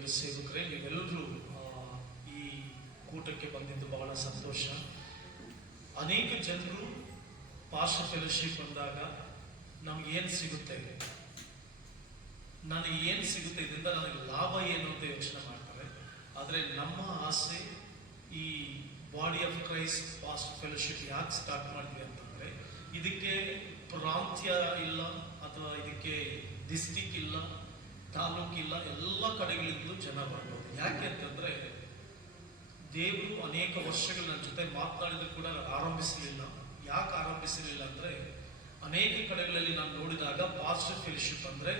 ದೇವರ ಸೇವಕರೇ, ನೀವೆಲ್ಲರೂ ಈ ಕೂಟಕ್ಕೆ ಬಂದಿದ್ದು ಬಹಳ ಸಂತೋಷ. ಅನೇಕ ಜನರು ಪಾಶ ಫೆಲೋಶಿಪ್ ಬಂದಾಗ ನಮ್ಗೆ ಏನು ಸಿಗುತ್ತೆ? ನನಗೆ ಏನು ಸಿಗುತ್ತೆ? ಇದರಿಂದ ನನಗೆ ಲಾಭ ಏನು ಅಂತ ಯೋಚನೆ ಮಾಡ್ತಾರೆ. ಆದರೆ ನಮ್ಮ ಆಸೆ ಈ body of Christ past fellowship ಯಾಕೆ ಸ್ಟಾರ್ಟ್ ಮಾಡಿದ್ವಿ ಅಂತಂದರೆ, ಇದಕ್ಕೆ ಪ್ರಾಂತ್ಯ ಇಲ್ಲ ಅಥವಾ ಇದಕ್ಕೆ ಡಿಸ್ಟಿಕ್ ಇಲ್ಲ. ತಾಲೂಕಿಲ್ಲ ಎಲ್ಲ ಕಡೆಗಳಿಂದಲೂ ಜನ ಬರ್ಬೋದು ಯಾಕೆ ಅಂತಂದ್ರೆ ದೇವರು ಅನೇಕ ವರ್ಷಗಳು ನನ್ನ ಜೊತೆ ಮಾತನಾಡಿದ್ರು ಕೂಡ ಆರಂಭಿಸಲಿಲ್ಲ. ಯಾಕೆ ಆರಂಭಿಸಲಿಲ್ಲ ಅಂದ್ರೆ ಅನೇಕ ಕಡೆಗಳಲ್ಲಿ ನಾನು ನೋಡಿದಾಗ ಪಾಸಿಟಿವ್ ಫೆಲೋಶಿಪ್ ಅಂದ್ರೆ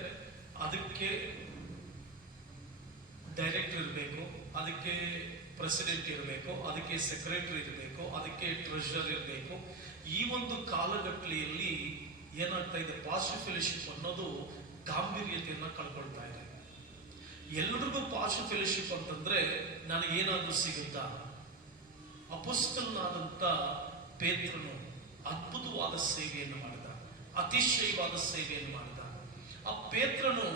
ಅದಕ್ಕೆ ಡೈರೆಕ್ಟರ್ ಇರಬೇಕು, ಅದಕ್ಕೆ ಪ್ರೆಸಿಡೆಂಟ್ ಇರಬೇಕು, ಅದಕ್ಕೆ ಸೆಕ್ರೆಟರಿ ಇರಬೇಕು, ಅದಕ್ಕೆ ಟ್ರೆಷರ್ ಇರಬೇಕು. ಈ ಒಂದು ಕಾಲಘಟ್ಟಲೆಯಲ್ಲಿ ಏನಾಗ್ತಾ ಇದೆ? ಪಾಸಿಟಿವ್ ಫೆಲೋಶಿಪ್ ಅನ್ನೋದು ಗಾಂಭೀರ್ಯತೆಯನ್ನ ಕಳ್ಕೊಳ್ತಾ ಇದೆ. ಎಲ್ರಿಗೂ ಪಾಸಿಟಿವ್ ಫೆಲೋಶಿಪ್ ಅಂತಂದ್ರೆ ನನಗೆ ಏನಾದ್ರೂ ಸಿಗುತ್ತಾ? ಅಪುಸ್ತನಾದಂಥ ಪೇತ್ರನು ಅದ್ಭುತವಾದ ಸೇವೆಯನ್ನು ಮಾಡಿದ, ಅತಿಶಯವಾದ ಸೇವೆಯನ್ನು ಮಾಡಿದ. ಆ ಪೇತ್ರನು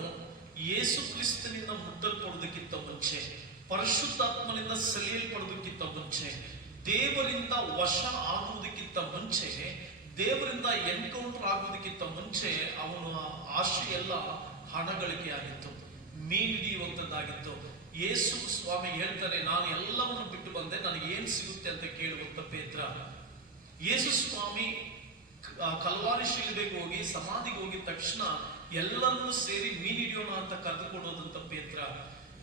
ಯೇಸು ಕ್ರಿಸ್ತನಿಂದ ಮುದ್ದಲ್ಪಡೋದಕ್ಕಿಂತ ಮುಂಚೆ, ಪರಿಶುದ್ಧಾತ್ಮನಿಂದ ಸಲಿಯಲ್ಪಡೋದಕ್ಕಿಂತ ಮುಂಚೆ, ದೇವರಿಂದ ವಶ ಆಗುವುದಕ್ಕಿಂತ ಮುಂಚೆ ದೇವರಿಂದ ಎನ್ಕೌಂಟರ್ ಆಗೋದಕ್ಕಿಂತ ಮುಂಚೆ ಅವನ ಆಶೆ ಎಲ್ಲ ಹಣ ಗಳಿಕೆ ಆಗಿತ್ತು ಹಿಡಿಯುವಂಥದ್ದಾಗಿತ್ತು ಯೇಸು ಸ್ವಾಮಿ ಹೇಳ್ತಾರೆ, ನಾನು ಎಲ್ಲವನ್ನು ಬಿಟ್ಟು ಬಂದೆ ನನಗೆ ಏನ್ ಸಿಗುತ್ತೆ ಅಂತ ಕೇಳುವಂತ ಪೇತ್ರ. ಯೇಸು ಸ್ವಾಮಿ ಕಲ್ವಾರಿ ಶಿಲ್ಬೆಗೆ ಹೋಗಿ, ಸಮಾಧಿಗೆ ಹೋಗಿದ ತಕ್ಷಣ ಎಲ್ಲರನ್ನೂ ಸೇರಿ ಮೀನು ಹಿಡಿಯೋಣ ಅಂತ ಕರೆದುಕೊಡೋದಂತ ಪೇತ್ರ.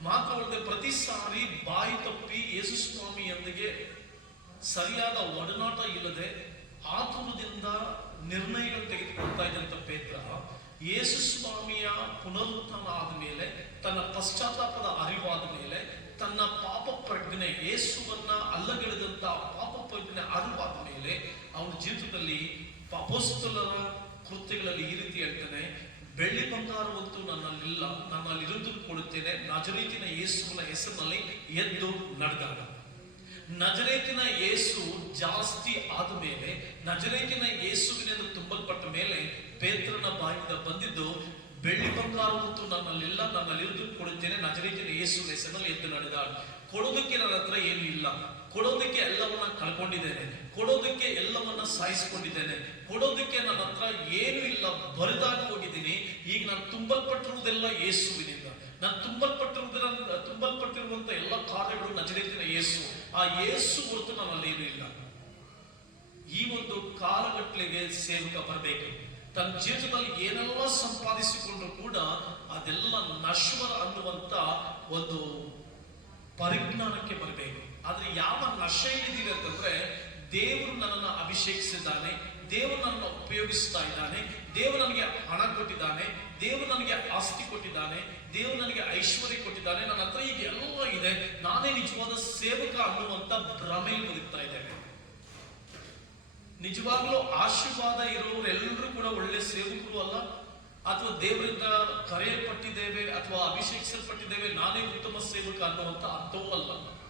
ಮಾತ್ರವಲ್ಲದೆ ಪ್ರತಿ ಸಾರಿ ಬಾಯಿ ತಪ್ಪಿ ಯೇಸು ಸ್ವಾಮಿಯೊಂದಿಗೆ ಸರಿಯಾದ ಒಡನಾಟ ಇಲ್ಲದೆ ಆತುರದಿಂದ ನಿರ್ಣಯಗಳು ತೆಗೆದುಕೊಳ್ತಾ ಇದ್ದಂಥ ಪೇತ್ರ ಯೇಸು ಸ್ವಾಮಿಯ ಪುನರುತ್ಥಾನ ಆದ ಮೇಲೆ, ತನ್ನ ಪಶ್ಚಾತ್ತಾಪದ ಅರಿವಾದ ಮೇಲೆ, ತನ್ನ ಪಾಪ ಪ್ರಜ್ಞೆ ಯೇಸುವನ್ನ ಅಲ್ಲಗೆಳೆದಂತ ಪಾಪ ಪ್ರಜ್ಞೆ ಅರಿವಾದ ಮೇಲೆ ಅವನ ಜೀವಿತದಲ್ಲಿ ಪಾಪೋಸ್ತಲರ ಕೃತ್ಯಗಳಲ್ಲಿ ಈ ರೀತಿ ಹೇಳ್ತಾನೆ, ಬೆಳ್ಳಿ ಬಂಗಾರವಂತೂ ನನ್ನಲ್ಲಿಲ್ಲ ನನ್ನಲ್ಲಿ ಅಲ್ಲಿ ಇರಿದು ಕೊಡುತ್ತೇನೆ, ನಜರೀತಿನ ಯೇಸುವಿನ ಹೆಸರಿನಲ್ಲಿ ಎದ್ದು ನಡೆದಾಗ. ನಜರೇತಿನ ಯೇಸು ಜಾಸ್ತಿ ಆದ ಮೇಲೆ ನಜರೇತಿನ ಯೇಸುವಿನಿಂದ ತುಂಬಲ್ಪಟ್ಟ ಮೇಲೆ ಪೇತ್ರನ ಬಾಯಿಂದ ಬಂದಿದ್ದು, ಬೆಳ್ಳಿ ಬಂಗಾರವಂತೂ ನನ್ನಲ್ಲೆಲ್ಲ ನನ್ನಲ್ಲಿರೋದು ಕೊಡುತ್ತೇನೆ ನಜರೇತಿನ ಯೇಸು ಹೆಸರಲ್ಲಿ ಎದ್ದು ನಡೆದ. ಕೊಡೋದಕ್ಕೆ ನನ್ನ ಹತ್ರ ಏನು ಇಲ್ಲ. ಕೊಡೋದಕ್ಕೆ ಎಲ್ಲವನ್ನ ಕಳ್ಕೊಂಡಿದ್ದೇನೆ. ಕೊಡೋದಕ್ಕೆ ಎಲ್ಲವನ್ನ ಸಾಯಿಸ್ಕೊಂಡಿದ್ದೇನೆ. ಕೊಡೋದಕ್ಕೆ ನನ್ನ ಹತ್ರ ಏನು ಇಲ್ಲ. ಬರಿದಾಗ ಹೋಗಿದ್ದೀನಿ. ಈಗ ನಾನು ತುಂಬಲ್ಪಟ್ಟಿರುವುದೆಲ್ಲ ಯೇಸುವಿನಿಂದ ನಾನು ತುಂಬಲ್ಪಟ್ಟಿರುವುದರ, ತುಂಬಲ್ಪಟ್ಟಿರುವಂತ ಎಲ್ಲ ಕಾರ್ಯಗಳು ನಜರೇತಿನ ಯೇಸು. ಆ ಯೇಸು ಹೊರತು ನಾನು ಇಲ್ಲ. ಈ ಒಂದು ಕಾಲಗಟ್ಟಲೆಗೆ ಸೇವಕ ಬರಬೇಕು. ತನ್ನ ಜೀವನದಲ್ಲಿ ಏನೆಲ್ಲ ಸಂಪಾದಿಸಿಕೊಂಡ್ರು ಕೂಡ ಅದೆಲ್ಲ ನಶ್ವರ ಅನ್ನುವಂತ ಒಂದು ಪರಿಜ್ಞಾನಕ್ಕೆ ಬರಬೇಕು. ಆದ್ರೆ ಯಾವ ನಶೆಯಲ್ಲಿದ್ದೀವಿ ಅಂತಂದ್ರೆ, ದೇವರು ನನ್ನನ್ನು ಅಭಿಷೇಕಿಸಿದ್ದಾನೆ. ದೇವರು ನನ್ನನ್ನು ಉಪಯೋಗಿಸ್ತಾ ಇದ್ದಾನೆ. ದೇವರು ನನಗೆ ಹಣ ಕೊಟ್ಟಿದ್ದಾನೆ. ದೇವರು ನನಗೆ ಆಸ್ತಿ ಕೊಟ್ಟಿದ್ದಾನೆ. ದೇವರು ನನಗೆ ಐಶ್ವರ್ಯ ಕೊಟ್ಟಿದ್ದಾನೆ. ನನ್ನ ಹತ್ರ ಈಗ ಎಲ್ಲ ಇದೆ. ನಾನೇ ನಿಜವಾದ ಸೇವಕ ಅನ್ನುವಂತ ಭ್ರಮೆಯಲ್ಲಿ ಬದುಕ್ತಾ ಇದ್ದೇನೆ. ನಿಜವಾಗ್ಲೂ ಆಶೀರ್ವಾದ ಇರುವವರೆಲ್ಲರೂ ಕೂಡ ಒಳ್ಳೆ ಸೇವಕರು ಅಲ್ಲ? ಅಥವಾ ದೇವರಿಂದ ಕರೆಯಲ್ಪಟ್ಟಿದ್ದೇವೆ ಅಥವಾ ಅಭಿಷೇಕಿಸಲ್ಪಟ್ಟಿದ್ದೇವೆ, ನಾನೇ ಉತ್ತಮ ಸೇವಕ ಅನ್ನುವಂಥ ಅರ್ಥವೂ ಅಲ್ಲ.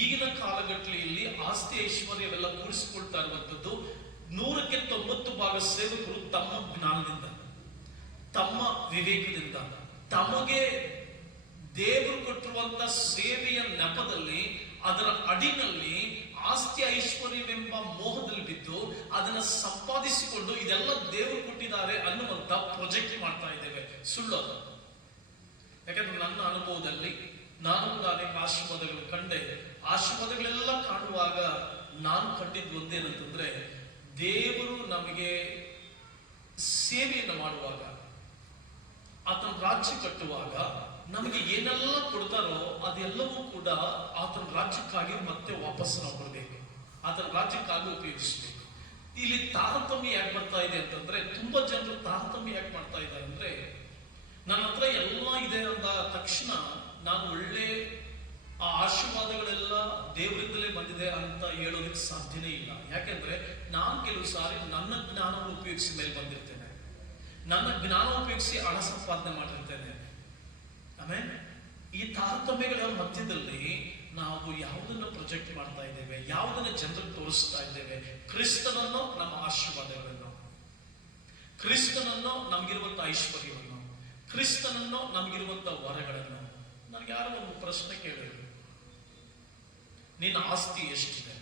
ಈಗಿನ ಕಾಲಘಟ್ಟಲೆಯಲ್ಲಿ ಆಸ್ತಿ ಐಶ್ವರ್ಯವೆಲ್ಲ ಕೂಡಿಸಿಕೊಳ್ತಾ ಇರುವಂಥದ್ದು ನೂರಕ್ಕೆ ತೊಂಬತ್ತು ಭಾಗ ಸೇವಕರು ತಮ್ಮ ಜ್ಞಾನದಿಂದ, ತಮ್ಮ ವಿವೇಕದಿಂದ. ತಮಗೆ ದೇವರು ಕೊಟ್ಟಿರುವಂತ ಸೇವೆಯ ನೆಪದಲ್ಲಿ, ಅದರ ಅಡಿನಲ್ಲಿ ಆಸ್ತಿ ಐಶ್ವರ್ಯವೆಂಬ ಮೋಹದಲ್ಲಿ ಬಿದ್ದು ಅದನ್ನ ಸಂಪಾದಿಸಿಕೊಂಡು ಇದೆಲ್ಲ ದೇವರು ಕೊಟ್ಟಿದ್ದಾರೆ ಅನ್ನುವಂತ ಪ್ರೊಜೆಕ್ಟ್ ಮಾಡ್ತಾ ಇದ್ದೇವೆ. ಸುಳ್ಳು. ಯಾಕಂದ್ರೆ ನನ್ನ ಅನುಭವದಲ್ಲಿ ನಾನು ಕೂಡ ಅನೇಕ ಆಶೀರ್ವಾದಗಳು ಕಂಡೆ. ಆಶೀರ್ವಾದಗಳೆಲ್ಲ ಕಾಣುವಾಗ ನಾನು ಕಂಡಿದ್ದು ಒಂದೇನಂತಂದ್ರೆ, ದೇವರು ನಮಗೆ ಸೇವೆಯನ್ನು ಮಾಡುವಾಗ, ಆತನ ರಾಜ್ಯ ಕಟ್ಟುವಾಗ ನಮಗೆ ಏನೆಲ್ಲ ಕೊಡ್ತಾರೋ ಅದೆಲ್ಲವೂ ಕೂಡ ಆತನ ರಾಜ್ಯಕ್ಕಾಗಿ ಮತ್ತೆ ವಾಪಸ್ ನಾವು ಬರಬೇಕು. ಆತನ ರಾಜ್ಯಕ್ಕಾಗಿ ಉಪಯೋಗಿಸಬೇಕು. ಇಲ್ಲಿ ತಾರತಮ್ಯ ಯಾಕೆ ಬರ್ತಾ ಇದೆ ಅಂತಂದ್ರೆ, ತುಂಬಾ ಜನರು ತಾರತಮ್ಯ ಯಾಕೆ ಮಾಡ್ತಾ ಇದ್ದಾರೆ ಅಂದ್ರೆ, ನನ್ನ ಹತ್ರ ಎಲ್ಲ ಇದೆ ಅಂದ ತಕ್ಷಣ ನಾನು ಒಳ್ಳೆ ಆ ಆಶೀರ್ವಾದಗಳೆಲ್ಲ ದೇವರಿಂದಲೇ ಬಂದಿದೆ ಅಂತ ಹೇಳೋದಕ್ಕೆ ಸಾಧ್ಯನೇ ಇಲ್ಲ. ಯಾಕೆಂದ್ರೆ ನಾನು ಕೆಲವು ಸಾರಿ ನನ್ನ ಜ್ಞಾನವನ್ನು ಉಪಯೋಗಿಸಿ ಮೇಲೆ ಬಂದಿರ್ತೇನೆ. ನನ್ನ ಜ್ಞಾನ ಉಪಯೋಗಿಸಿ ಹಣ ಸಂಪಾದನೆ ಮಾಡಿರ್ತೇನೆ. ಆಮೇಲೆ ಈ ತಾರತಮ್ಯಗಳ ಮಧ್ಯದಲ್ಲಿ ನಾವು ಯಾವುದನ್ನು ಪ್ರೊಜೆಕ್ಟ್ ಮಾಡ್ತಾ ಇದ್ದೇವೆ, ಯಾವುದನ್ನು ಜನರಿಗೆ ತೋರಿಸ್ತಾ ಇದ್ದೇವೆ, ಕ್ರಿಸ್ತನನ್ನು ನಮ್ಮ ಆಶೀರ್ವಾದಗಳನ್ನು. ಕ್ರಿಸ್ತನನ್ನು ನಮಗಿರುವಂತ ಐಶ್ವರ್ಯವನ್ನು, ಕ್ರಿಸ್ತನನ್ನು ನಮಗಿರುವಂತ ವರಗಳನ್ನು. ನನಗೆ ಯಾರೋ ಒಂದು ಪ್ರಶ್ನೆ ಕೇಳಿದ್ರು. ನಿನ್ನ ಆಸ್ತಿ ಎಷ್ಟಿದೆ?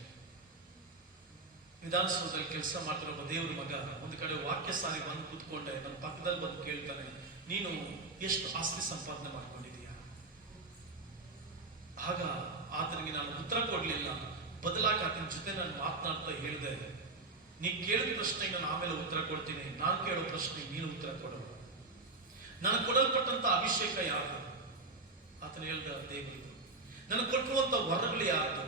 ವಿಧಾನಸೌಧದಲ್ಲಿ ಕೆಲಸ ಮಾಡ್ತಿರೋ ದೇವ್ರ ಮಗ ಒಂದು ಕಡೆ ವಾಕ್ಯ ಸಾರಿ ಬಂದು ಕೂತ್ಕೊಂಡೆ, ನನ್ನ ಪಕ್ಕದಲ್ಲಿ ಬಂದು ಕೇಳ್ತಾನೆ, ನೀನು ಎಷ್ಟು ಆಸ್ತಿ ಸಂಪಾದನೆ ಮಾಡ್ಕೊಂಡಿದೀಯ ಆಗ ಆತನಿಗೆ ನಾನು ಉತ್ತರ ಕೊಡ್ಲಿಲ್ಲ. ಬದಲಾಗಿ ಆತನ ಜೊತೆ ನಾನು ಮಾತನಾಡ್ತಾ ಹೇಳಿದೆ, ನೀ ಕೇಳಿದ ಪ್ರಶ್ನೆಗೆ ನಾನು ಆಮೇಲೆ ಉತ್ತರ ಕೊಡ್ತೀನಿ. ನಾನು ಕೇಳೋ ಪ್ರಶ್ನೆಗೆ ನೀನು ಉತ್ತರ ಕೊಡು. ನನಗೆ ಕೊಡಲ್ಪಟ್ಟಂತ ಅಭಿಷೇಕ ಯಾರು? ಆತನ ಹೇಳಿದ ದೇವರಿಗೆ ನನಗೆ ಕೊಟ್ಟಿರುವಂತ ವರಗಳು ಯಾರು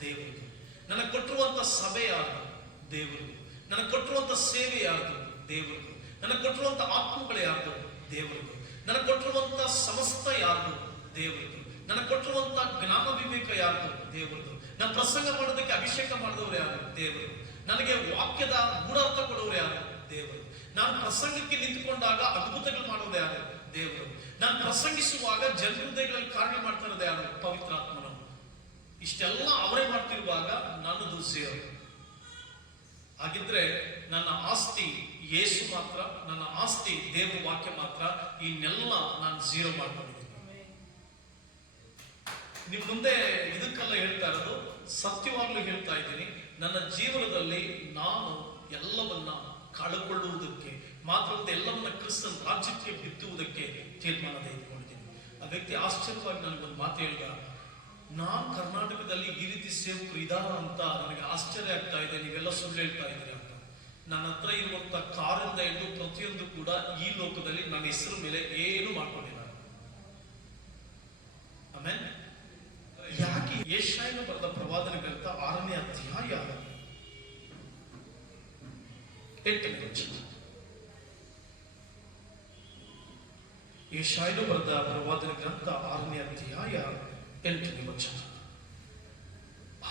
ದೇವರಿಗೆ ನನಗೆ ಕೊಟ್ಟಿರುವಂತ ಸಭೆ ಯಾರು ದೇವರಿಗೆ ನನಗೆ ಕೊಟ್ಟಿರುವಂತ ಸೇವೆ ಯಾರು ದೇವರಿಗೆ ನನಗೆ ಕೊಟ್ಟಿರುವಂತ ಆತ್ಮಗಳು ಯಾರು ದೇವರಿಗೆ ನನಗೆ ಕೊಟ್ಟಿರುವಂತ ಸಮಸ್ತ ಯಾರು ದೇವರಿಗೆ ನನಗೆ ಕೊಟ್ಟಿರುವಂತ ಜ್ಞಾನ ವಿವೇಕ ಯಾರು ದೇವರದು. ನನ್ನ ಪ್ರಸಂಗ ಮಾಡೋದಕ್ಕೆ ಅಭಿಷೇಕ ಮಾಡಿದವರು ಯಾರು? ದೇವರು ನನಗೆ ವಾಕ್ಯದ ಗುಣಾರ್ಥ ಕೊಡೋರು ಯಾರು? ದೇವರು ನಾನು ಪ್ರಸಂಗಕ್ಕೆ ನಿಂತುಕೊಂಡಾಗ ಅದ್ಭುತಗಳು ಮಾಡೋರು ಯಾರು? ದೇವರು ನಾನು ಪ್ರಸಂಗಿಸುವಾಗ ಜನಹೃದಯಗಳಲ್ಲಿ ಕಾರಣ ಮಾಡ್ತಾ ಇರೋದು ಯಾರು ಪವಿತ್ರಾತ್ಮನು ಇಷ್ಟೆಲ್ಲ ಅವರೇ ಮಾಡ್ತಿರುವಾಗ ನನ್ನದು ಸೇರು ಹಾಗಿದ್ರೆ ನನ್ನ ಆಸ್ತಿ ಯೇಸು ಮಾತ್ರ, ನನ್ನ ಆಸ್ತಿ ದೇವ ವಾಕ್ಯ ಮಾತ್ರ ಇನ್ನೆಲ್ಲ ನಾನು ಝೀರೋ ಮಾಡ್ಕೊಂಡಿದ್ದೀನಿ. ನಿಮ್ ಮುಂದೆ ಇದಕ್ಕೆಲ್ಲ ಹೇಳ್ತಾ ಇರೋದು, ಸತ್ಯವಾಗ್ಲೂ ಹೇಳ್ತಾ ಇದ್ದೀನಿ, ನನ್ನ ಜೀವನದಲ್ಲಿ ನಾನು ಎಲ್ಲವನ್ನ ಕಳಕೊಳ್ಳುವುದಕ್ಕೆ ಮಾತ್ರವಲ್ಲದೆ ಎಲ್ಲವನ್ನ ಕ್ರಿಸ್ತನ್ ರಾಜ್ಯಕ್ಕೆ ಬಿತ್ತುವುದಕ್ಕೆ ತೀರ್ಮಾನ ತೆಗೆದುಕೊಂಡಿದ್ದೀನಿ. ಆ ವ್ಯಕ್ತಿ ಆಶ್ಚರ್ಯವಾಗಿ ನನಗೊಂದು ಮಾತು ಹೇಳಿದ, ನಾನು ಕರ್ನಾಟಕದಲ್ಲಿ ಈ ರೀತಿ ಸೇವಕರು ಇದಾರ ಅಂತ ನನಗೆ ಆಶ್ಚರ್ಯ ಆಗ್ತಾ ಇದೆ, ನೀವೆಲ್ಲ ಸುಳ್ಳು ಹೇಳ್ತಾ ಇದ್ದೀರಿ ಅಂತ. ನನ್ನ ಹತ್ರ ಇರುವಂತ ಕಾರಿಂದ ಹಿಡಿದು ಪ್ರತಿಯೊಂದು ಕೂಡ ಈ ಲೋಕದಲ್ಲಿ ನನ್ನ ಹೆಸರು ಮೇಲೆ ಏನು ಮಾಡ್ಕೊಂಡಿಲ್ಲ. ಆಮೇಲೆ ಯಾಕೆ ಯಶಾಯನ ಬರೆದ ಪ್ರವಾದನ ಗ್ರಂಥ ಆರನೇ ಅಧ್ಯಾಯ ಎಂಟನೇ ಯಶಾಯನು ಬರೆದ ಪ್ರವಾದನ ಗ್ರಂಥ ಆರನೇ ಅಧ್ಯಾಯ ಎಂಟನೇ ವಚನ.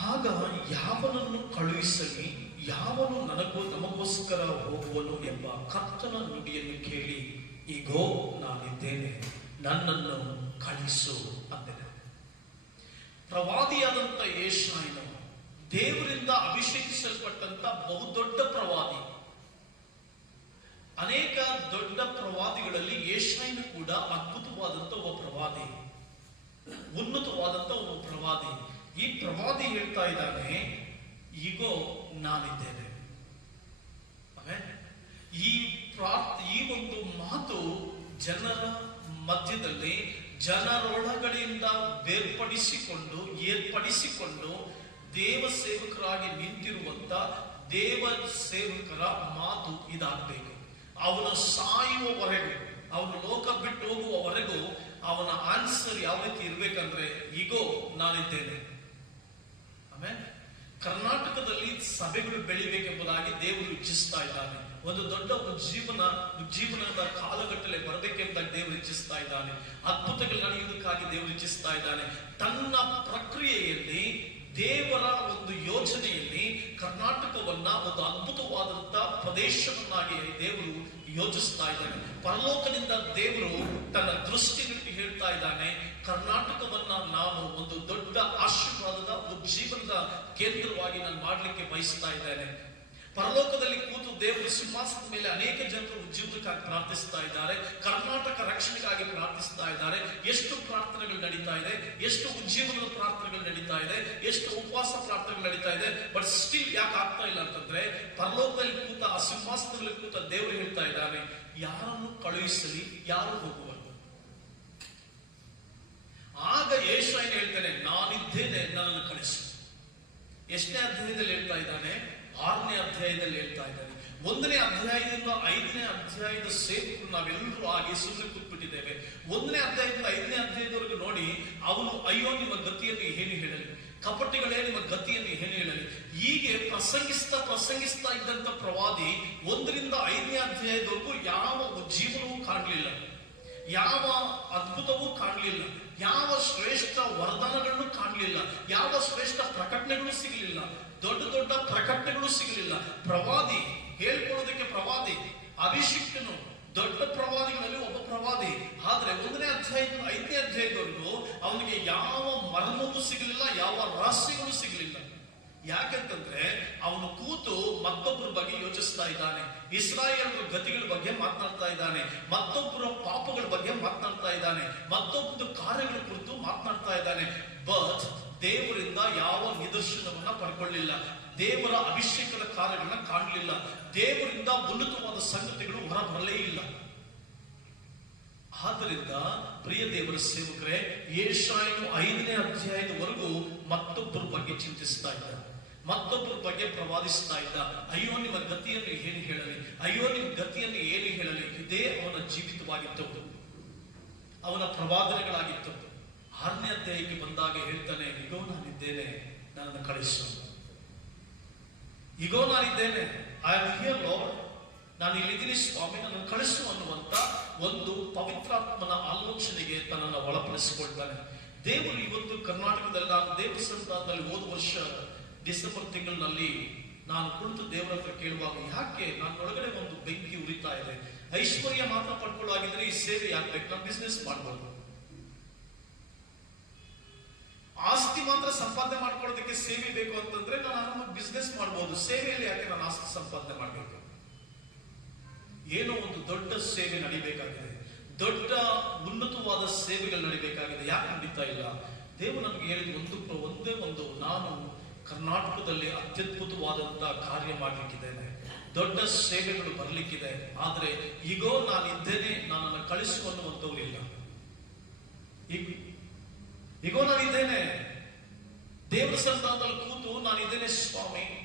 ಆಗ ಯಾವನನ್ನು ಕಳುಹಿಸಲಿ, ಯಾವನು ನನಗೂ ನಮಗೋಸ್ಕರ ಹೋಗುವನು ಎಂಬ ಕರ್ತನ ನುಡಿಯನ್ನು ಕೇಳಿ ಈಗೋ ನಾನಿದ್ದೇನೆ, ನನ್ನನ್ನು ಕಳಿಸು ಅಂದೆನು. ಪ್ರವಾದಿಯಾದಂಥ ಯೇಷಾಯನು ದೇವರಿಂದ ಅಭಿಷೇಕಿಸಲ್ಪಟ್ಟಂತ ಬಹುದೊಡ್ಡ ಪ್ರವಾದಿ. ಅನೇಕ ದೊಡ್ಡ ಪ್ರವಾದಿಗಳಲ್ಲಿ ಯೇಷಾಯನು ಕೂಡ ಅದ್ಭುತವಾದಂತ ಒಬ್ಬ ಪ್ರವಾದಿ. ಉನ್ನತವಾದಂತ ಒಬ್ಬ ಪ್ರವಾದಿ. ಈ ಪ್ರವಾದಿ ಹೇಳ್ತಾ ಇದ್ದಾನೆ, ಈಗೋ, ನಾನಿದ್ದೇನೆ. ಈ ಪ್ರಾರ್ಥ ಈ ಒಂದು ಮಾತು ಜನರ ಮಧ್ಯದಲ್ಲಿ ಜನರೊಳಗಡೆಯಿಂದ ಬೇರ್ಪಡಿಸಿಕೊಂಡು, ಏರ್ಪಡಿಸಿಕೊಂಡು ದೇವ ಸೇವಕರಾಗಿ ನಿಂತಿರುವಂತ ದೇವ ಸೇವಕರ ಮಾತು ಇದಾಗಬೇಕು. ಅವನ ಸಾಯುವವರೆಗೂ ಅವನು ಲೋಕ ಬಿಟ್ಟು ಹೋಗುವವರೆಗೂ ಅವನ ಆನ್ಸರ್ ಯಾವ ರೀತಿ ಇರ್ಬೇಕಂದ್ರೆ ಈಗೋ ನಾನಿದ್ದೇನೆ. ಆಮೇಲೆ ಕರ್ನಾಟಕದಲ್ಲಿ ಸಭೆಗಳು ಬೆಳಿಬೇಕೆಂಬುದಾಗಿ ದೇವರು ಇಚ್ಛಿಸ್ತಾ ಇದ್ದಾನೆ. ಒಂದು ದೊಡ್ಡ ಜೀವನ, ಜೀವನದ ಕಾಲಘಟ್ಟಲೆ ಬರಬೇಕೆಂಬ ದೇವರು ಇಚ್ಛಿಸ್ತಾ ಇದ್ದಾನೆ. ಅದ್ಭುತಗಳು ನಡೆಯುವುದಕ್ಕಾಗಿ ದೇವರು ಇಚ್ಛಿಸ್ತಾ ಇದ್ದಾನೆ. ತನ್ನ ಪ್ರಕ್ರಿಯೆಯಲ್ಲಿ ದೇವರ ಒಂದು ಯೋಜನೆಯಲ್ಲಿ ಕರ್ನಾಟಕವನ್ನ ಒಂದು ಅದ್ಭುತವಾದಂತ ಪ್ರದೇಶವನ್ನಾಗಿ ದೇವರು ಯೋಚಿಸ್ತಾ ಇದ್ದಾನೆ. ಪರಲೋಕದಿಂದ ದೇವರು ತನ್ನ ದೃಷ್ಟಿನಿಟ್ಟು ಹೇಳ್ತಾ ಇದ್ದಾನೆ, ಕರ್ನಾಟಕವನ್ನ ನಾನು ಒಂದು ದೊಡ್ಡ ಆಶೀರ್ವಾದದ, ಉಜ್ಜೀವನದ ಕೇಂದ್ರವಾಗಿ ನಾನು ಮಾಡಲಿಕ್ಕೆ ಬಯಸ್ತಾ ಇದ್ದೇನೆ. ಪರಲೋಕದಲ್ಲಿ ಕೂತು ದೇವರು ಸಿಂಹಾಸನದ ಮೇಲೆ ಅನೇಕ ಜನರು ಉಜ್ಜೀವನಕ್ಕಾಗಿ ಪ್ರಾರ್ಥಿಸ್ತಾ ಇದ್ದಾರೆ, ಕರ್ನಾಟಕ ರಕ್ಷಣೆಗಾಗಿ ಪ್ರಾರ್ಥಿಸ್ತಾ ಇದ್ದಾರೆ, ಎಷ್ಟು ಪ್ರಾರ್ಥನೆಗಳು ನಡೀತಾ ಇದೆ, ಎಷ್ಟು ಉಜ್ಜೀವನದ ಪ್ರಾರ್ಥನೆಗಳು ನಡೀತಾ ಇದೆ, ಎಷ್ಟು ಉಪವಾಸ ಪ್ರಾರ್ಥನೆಗಳು ನಡೀತಾ ಇದೆ, ಬಟ್ ಸ್ಟಿಲ್ ಯಾಕೆ ಆಗ್ತಾ ಇಲ್ಲ ಅಂತಂದ್ರೆ ಪರಲೋಕದಲ್ಲಿ ಕೂತ, ಆ ಸಿಂಹಾಸನದಲ್ಲಿ ಕೂತ ದೇವರು ಹೇಳ್ತಾ ಇದ್ದಾನೆ, ಯಾರನ್ನು ಕಳುಹಿಸಲಿ, ಯಾರು ಹೋಗುವರು ಆಗ ಯೇಷಾಯನ್ ಹೇಳ್ತಾನೆ, ನಾನಿದ್ದೇನೆ, ನನ್ನನ್ನು ಕಳಿಸು ಎಷ್ಟನೇ ಅಧ್ಯಯನದಲ್ಲಿ ಹೇಳ್ತಾ ಇದ್ದಾನೆ ಆರನೇ ಅಧ್ಯಾಯದಲ್ಲಿ ಹೇಳ್ತಾ ಇದ್ದಾನೆ ಒಂದನೇ ಅಧ್ಯಾಯದಿಂದ ಐದನೇ ಅಧ್ಯಾಯದ ಸೇತುವೆ ನಾವೆಲ್ಲರೂ ಆಗಿ ಸುಮ್ಮನೆ ಕೂತ್ಬಿಟ್ಟಿದ್ದೇವೆ. ಒಂದನೇ ಅಧ್ಯಾಯದಿಂದ ಐದನೇ ಅಧ್ಯಾಯದವರೆಗೂ ನೋಡಿ, ಅವನು ಅಯ್ಯೋ, ನಿಮ್ಮ ಗತಿಯನ್ನು ಏನು ಹೇಳಲಿ? ಕಪಟಿಗಳೇ, ನಿಮ್ಮ ಗತಿಯನ್ನು ಏನು ಹೇಳಲಿ? ಹೀಗೆ ಪ್ರಸಂಗಿಸ್ತಾ ಪ್ರಸಂಗಿಸ್ತಾ ಇದ್ದಂತ ಪ್ರವಾದಿ ಒಂದರಿಂದ ಐದನೇ ಅಧ್ಯಾಯದವರೆಗೂ ಯಾವ ಜೀವನವೂ ಕಾಣಲಿಲ್ಲ. ಯಾವ ಅದ್ಭುತವೂ ಕಾಣಲಿಲ್ಲ. ಯಾವ ಶ್ರೇಷ್ಠ ವರದಾನಗಳನ್ನು ಕಾಣಲಿಲ್ಲ. ಯಾವ ಶ್ರೇಷ್ಠ ಪ್ರಕಟಣೆಗಳು ಸಿಗಲಿಲ್ಲ. ದೊಡ್ಡ ದೊಡ್ಡ ಪ್ರಕಟಣೆಗಳು ಸಿಗಲಿಲ್ಲ. ಪ್ರವಾದಿ, ಹೇಳ್ಕೊಳ್ಳೋದಕ್ಕೆ ಪ್ರವಾದಿ, ಅಭಿಷಿಕ್ತನು ದೊಡ್ಡ ಪ್ರವಾದಿಗಳಲ್ಲಿ ಒಬ್ಬ ಪ್ರವಾದಿ. ಆದ್ರೆ ಒಂದನೇ ಅಧ್ಯಾಯದ ಐದನೇ ಅಧ್ಯಾಯದವರೆಗೂ ಅವನಿಗೆ ಯಾವ ಮರ್ಮವೂ ಸಿಗಲಿಲ್ಲ, ಯಾವ ರಹಸ್ಯಗಳು ಸಿಗಲಿಲ್ಲ. ಯಾಕಂತಂದ್ರೆ ಅವನು ಕೂತು ಮತ್ತೊಬ್ಬರ ಬಗ್ಗೆ ಯೋಚಿಸ್ತಾ ಇದ್ದಾನೆ. ಇಸ್ರಾಯೇಲ್ರ ಗತಿಗಳ ಬಗ್ಗೆ ಮಾತನಾಡ್ತಾ ಇದ್ದಾನೆ. ಮತ್ತೊಬ್ಬರ ಪಾಪಗಳ ಬಗ್ಗೆ ಮಾತನಾಡ್ತಾ ಇದ್ದಾನೆ. ಮತ್ತೊಂದು ಕಾರ್ಯಗಳ ಕುರಿತು ಮಾತನಾಡ್ತಾ ಇದ್ದಾನೆ. ಬಟ್ ದೇವರಿಂದ ಯಾವ ನಿದರ್ಶನವನ್ನ ಪಡ್ಕೊಳ್ಳಿಲ್ಲ. ದೇವರ ಅಭಿಷೇಕದ ಕಾರ್ಯಗಳನ್ನ ಕಾಣಲಿಲ್ಲ. ದೇವರಿಂದ ಉನ್ನತವಾದ ಸಂಗತಿಗಳು ಹೊರ ಬರಲೇ ಇಲ್ಲ. ಆದ್ದರಿಂದ ಪ್ರಿಯ ದೇವರ ಸೇವಕರೇ ಏಷಾಯನು ಐದನೇ ಅಧ್ಯಾಯದವರೆಗೂ ಮತ್ತೊಬ್ಬರ ಬಗ್ಗೆ ಚಿಂತಿಸ್ತಾ ಇದ್ದ. ಮತ್ತೊಬ್ಬರ ಬಗ್ಗೆ ಪ್ರವಾದಿಸ್ತಾ ಇದ್ದ. ಅಯ್ಯೋ, ನಿಮ್ಮ ಗತಿಯನ್ನು ಏನು ಹೇಳಲಿ? ಅಯ್ಯೋ, ನಿಮ್ಮ ಗತಿಯನ್ನು ಏನು ಹೇಳಲಿ? ಇದೇ ಅವನ ಜೀವಿತವಾಗಿತ್ತು. ಅವನ ಪ್ರವಾದನೆಗಳಾಗಿತ್ತು. ಆರನೇ ಅಧ್ಯಾಯಕ್ಕೆ ಬಂದಾಗ ಹೇಳ್ತಾನೆ, ಇಗೋ, ನಾನಿದ್ದೇನೆ. ನನ್ನನ್ನು ಕಳಿಸು. ಇಗೋ, ನಾನಿದ್ದೇನೆ. ಐ ಆಮ್ ಹಿಯರ್ ಲಾರ್ಡ್ ನಾನು ಇಲ್ಲಿದ್ದೀನಿ, ಸ್ವಾಮಿ, ನನ್ನನ್ನು ಕಳಿಸು ಅನ್ನುವಂತ ಒಂದು ಪವಿತ್ರಾತ್ಮನ ಆಲೋಚನೆಗೆ ತನ್ನನ್ನು ಒಳಪಡಿಸಿಕೊಳ್ತಾನೆ. ದೇವರು ಇವತ್ತು ಕರ್ನಾಟಕದಲ್ಲಿ, ನಾನು ದೇವರ ಸಂತಾನದಲ್ಲಿ ಹೋದ ವರ್ಷ ಡಿಸೆಂಬರ್ ತಿಂಗಳಿನಲ್ಲಿ ನಾನು ಕುಳಿತು ದೇವರ ಹತ್ರ ಕೇಳುವಾಗ, ಯಾಕೆ ನನ್ನೊಳಗಡೆ ಒಂದು ಬೆಂಕಿ ಉರಿತಾ ಇದೆ? ಐಶ್ವರ್ಯ ಮಾತ್ರ ಪಡ್ಕೊಳ್ಳಾಗಿದ್ರೆ ಈ ಸೇವೆ ಯಾಕೆ ನಾನು ಬಿಸ್ನೆಸ್ ಮಾಡ್ಬೋದು. ಆಸ್ತಿ ಮಾತ್ರ ಸಂಪಾದನೆ ಮಾಡ್ಕೊಳ್ಳೋದಕ್ಕೆ ಸೇವೆ ಬೇಕು ಅಂತಂದ್ರೆ ನಾನು ಬಿಸ್ನೆಸ್ ಮಾಡಬಹುದು ಸೇವೆಯಲ್ಲಿ ಯಾಕೆ ನಾನು ಆಸ್ತಿ ಸಂಪಾದನೆ ಮಾಡಬೇಕು? ಏನೋ ಒಂದು ದೊಡ್ಡ ಸೇವೆ ನಡಿಬೇಕಾಗಿದೆ. ದೊಡ್ಡ ಉನ್ನತವಾದ ಸೇವೆಗಳು ನಡಿಬೇಕಾಗಿದೆ. ಯಾಕೆ ನಡೀತಾ ಇಲ್ಲ? ದೇವರು ನಮಗೆ ಹೇಳಿದ ಒಂದು ಒಂದೇ ಒಂದು ನಾನು ಕರ್ನಾಟಕದಲ್ಲಿ ಅತ್ಯದ್ಭುತವಾದಂತಹ ಕಾರ್ಯ ಮಾಡಲಿಕ್ಕಿದ್ದೇನೆ. ದೊಡ್ಡ ಸೇವೆಗಳು ಬರಲಿಕ್ಕಿದೆ. ಆದರೆ ಈಗೋ ನಾನಿದ್ದೇನೆ, ನನ್ನನ್ನು ಕಳಿಸು ಅನ್ನುವಂಥವ್ರಿಲ್ಲ ಈಗ ನಾನಿದ್ದೇನೆ. ದೇವರ ಸಂತಾನದಲ್ಲಿ ಕೂತು ನಾನಿದ್ದೇನೆ ಸ್ವಾಮಿ.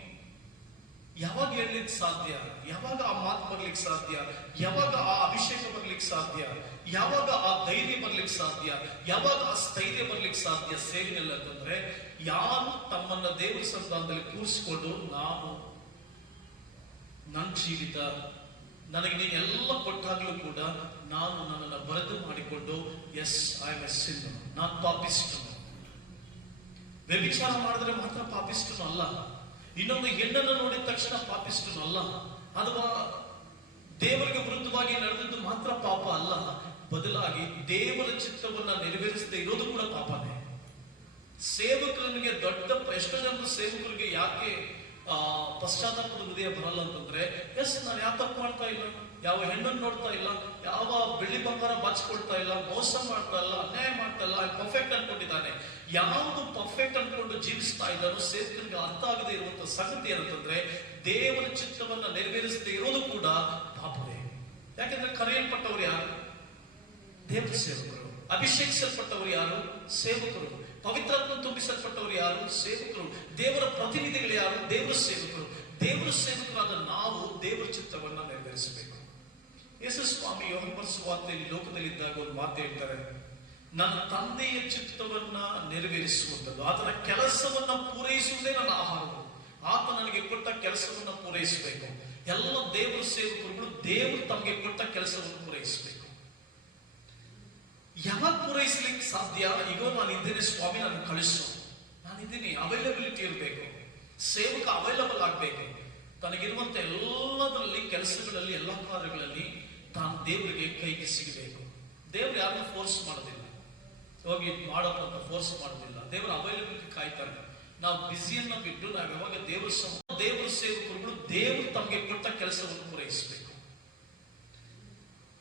ಯಾವಾಗ ಹೇಳಲಿಕ್ಕೆ ಸಾಧ್ಯ? ಯಾವಾಗ ಆ ಮಾತು ಬರ್ಲಿಕ್ಕೆ ಸಾಧ್ಯ? ಯಾವಾಗ ಆ ಅಭಿಷೇಕ ಬರ್ಲಿಕ್ಕೆ ಸಾಧ್ಯ? ಯಾವಾಗ ಆ ಧೈರ್ಯ ಬರ್ಲಿಕ್ಕೆ ಸಾಧ್ಯ? ಯಾವಾಗ ಆ ಸ್ಥೈರ್ಯ ಬರ್ಲಿಕ್ಕೆ ಸಾಧ್ಯ? ಸೇವೆನೆಲ್ಲ ಅಂತಂದ್ರೆ, ಯಾರು ತಮ್ಮನ್ನ ದೇವರ ಸಂತಾನದಲ್ಲಿ ಕೂರಿಸಿಕೊಂಡು, ನಾನು ನನ್ನ ಜೀವಿತ ನನಗೆ ನೀನು ಎಲ್ಲ ಕೊಟ್ಟಾಗಲೂ ಕೂಡ ನಾನು ನನ್ನನ್ನು ಬರೆದು ಮಾಡಿಕೊಂಡು ಎಸ್ ಐ ಎಂ ಎಸ್ ನಾನು ಪಾಪಿಸ್ಟು ವ್ಯಭಿಚಾರ ಮಾಡಿದ್ರೆ ಮಾತ್ರ ಪಾಪಿಸ್ಟನು ಅಲ್ಲ. ಇನ್ನೊಂದು ಹೆಣ್ಣನ್ನು ನೋಡಿದ ತಕ್ಷಣ ಪಾಪಿಸ್ಟನು ಅಲ್ಲ. ಅಥವಾ ದೇವರಿಗೆ ವಿರುದ್ಧವಾಗಿ ನಡೆದದ್ದು ಮಾತ್ರ ಪಾಪ ಅಲ್ಲ. ಬದಲಾಗಿ ದೇವರ ಚಿತ್ರವನ್ನು ನೆರವೇರಿಸದೆ ಇರೋದು ಕೂಡ ಪಾಪನೇ. ಸೇವಕರಿಗೆ ದೊಡ್ಡ ಎಷ್ಟೋ ಜನ ಸೇವಕರಿಗೆ ಯಾಕೆ ಪಶ್ಚಾತ್ತಾಪದ ಹೃದಯ ಬರಲ್ಲ ಅಂತಂದ್ರೆ, ಎಸ್, ನಾನು ಯಾವ ತಪ್ಪು ಮಾಡ್ತಾ ಇಲ್ಲ, ಯಾವ ಹೆಣ್ಣನ್ನು ನೋಡ್ತಾ ಇಲ್ಲ, ಯಾವ ಬೆಳ್ಳಿ ಬಂಗಾರ ಬಾಚಿಕೊಳ್ತಾ ಇಲ್ಲ, ಮೋಸ ಮಾಡ್ತಾ ಇಲ್ಲ, ಅನ್ಯಾಯ ಮಾಡ್ತಾ ಇಲ್ಲ ಪರ್ಫೆಕ್ಟ್ ಅನ್ಕೊಂಡಿದ್ದಾನೆ. ಯಾವುದು ಪರ್ಫೆಕ್ಟ್ ಅನ್ಕೊಂಡು ಜೀವಿಸ್ತಾ ಇದ್ದಾನೋ ಸೇವಕರಿಗೆ ಅರ್ಥ ಆಗದೆ ಇರುವಂತ ಸಂಗತಿ ಏನಂತಂದ್ರೆ, ದೇವರ ಚಿತ್ರವನ್ನ ನೆರವೇರಿಸದೆ ಇರೋದು ಕೂಡ ಪಾಪವೇ. ಯಾಕೆಂದ್ರೆ ಕರೆಯಲ್ಪಟ್ಟವರು ಯಾರು? ದೇವರ ಸೇವಕರು. ಅಭಿಷೇಕಿಸಲ್ಪಟ್ಟವರು ಯಾರು? ಸೇವಕರು. ಪವಿತ್ರಾತ್ಮ ತುಂಬಿಸಲ್ಪಟ್ಟವರು ಯಾರು? ಸೇವಕರು. ದೇವರ ಪ್ರತಿನಿಧಿಗಳು ಯಾರು? ದೇವರ ಸೇವಕರು. ದೇವರ ಸೇವಕರಾದ ನಾವು ದೇವರ ಚಿತ್ತವನ್ನ ನೆರವೇರಿಸಬೇಕು. ಯೇಸು ಸ್ವಾಮಿ ಸುವಾರ್ತೆಯಲ್ಲಿ ಲೋಕದಲ್ಲಿದ್ದಾಗ ಒಂದು ಮಾತು ಹೇಳ್ತಾರೆ. ನನ್ನ ತಂದೆಯ ಚಿತ್ತವನ್ನ ನೆರವೇರಿಸುವಂಥದ್ದು ಆತನ ಕೆಲಸವನ್ನ ಪೂರೈಸುವುದೇ ನನ್ನ ಆಹಾರವು. ಆತ ನನಗೆ ಕೊಟ್ಟ ಕೆಲಸವನ್ನ ಪೂರೈಸಬೇಕು. ಎಲ್ಲ ದೇವರ ಸೇವಕರುಗಳು ದೇವರು ತಮಗೆ ಕೊಟ್ಟ ಕೆಲಸವನ್ನು ಪೂರೈಸಬೇಕು ಯಾವಾಗ ಪೂರೈಸ್ಲಿಕ್ಕೆ ಸಾಧ್ಯ? ಈಗೋ ನಾನು ಇದ್ದೇನೆ ಸ್ವಾಮಿ, ನಾನು ಕಳಿಸು ನಾನಿದ್ದೀನಿ ಅವೈಲಬಿಲಿಟಿ ಇರಬೇಕು. ಸೇವಕ ಅವೈಲಬಲ್ ಆಗಬೇಕು. ತನಗಿರುವಂತ ಎಲ್ಲದರಲ್ಲಿ, ಕೆಲಸಗಳಲ್ಲಿ, ಎಲ್ಲ ಕಾರ್ಯಗಳಲ್ಲಿ ತಾನು ದೇವರಿಗೆ ಕೈಗೆ ಸಿಗಬೇಕು ದೇವರು ಯಾರನ್ನು ಫೋರ್ಸ್ ಮಾಡೋದಿಲ್ಲ. ಹೋಗಿ ಮಾಡಪ್ಪ ಅಂತ ಫೋರ್ಸ್ ಮಾಡೋದಿಲ್ಲ. ದೇವರ ಅವೈಲಬಿಲಿಟಿ ಕಾಯ್ತಾರೆ. ನಾವು ಬಿಸಿಯನ್ನ ಬಿಟ್ಟು ನಾವು ಯಾವಾಗ ದೇವರ ದೇವರ ಸೇವಕರುಗಳು ದೇವರು ತಮಗೆ ಕೊಟ್ಟ ಕೆಲಸವನ್ನು ಪೂರೈಸಬೇಕು.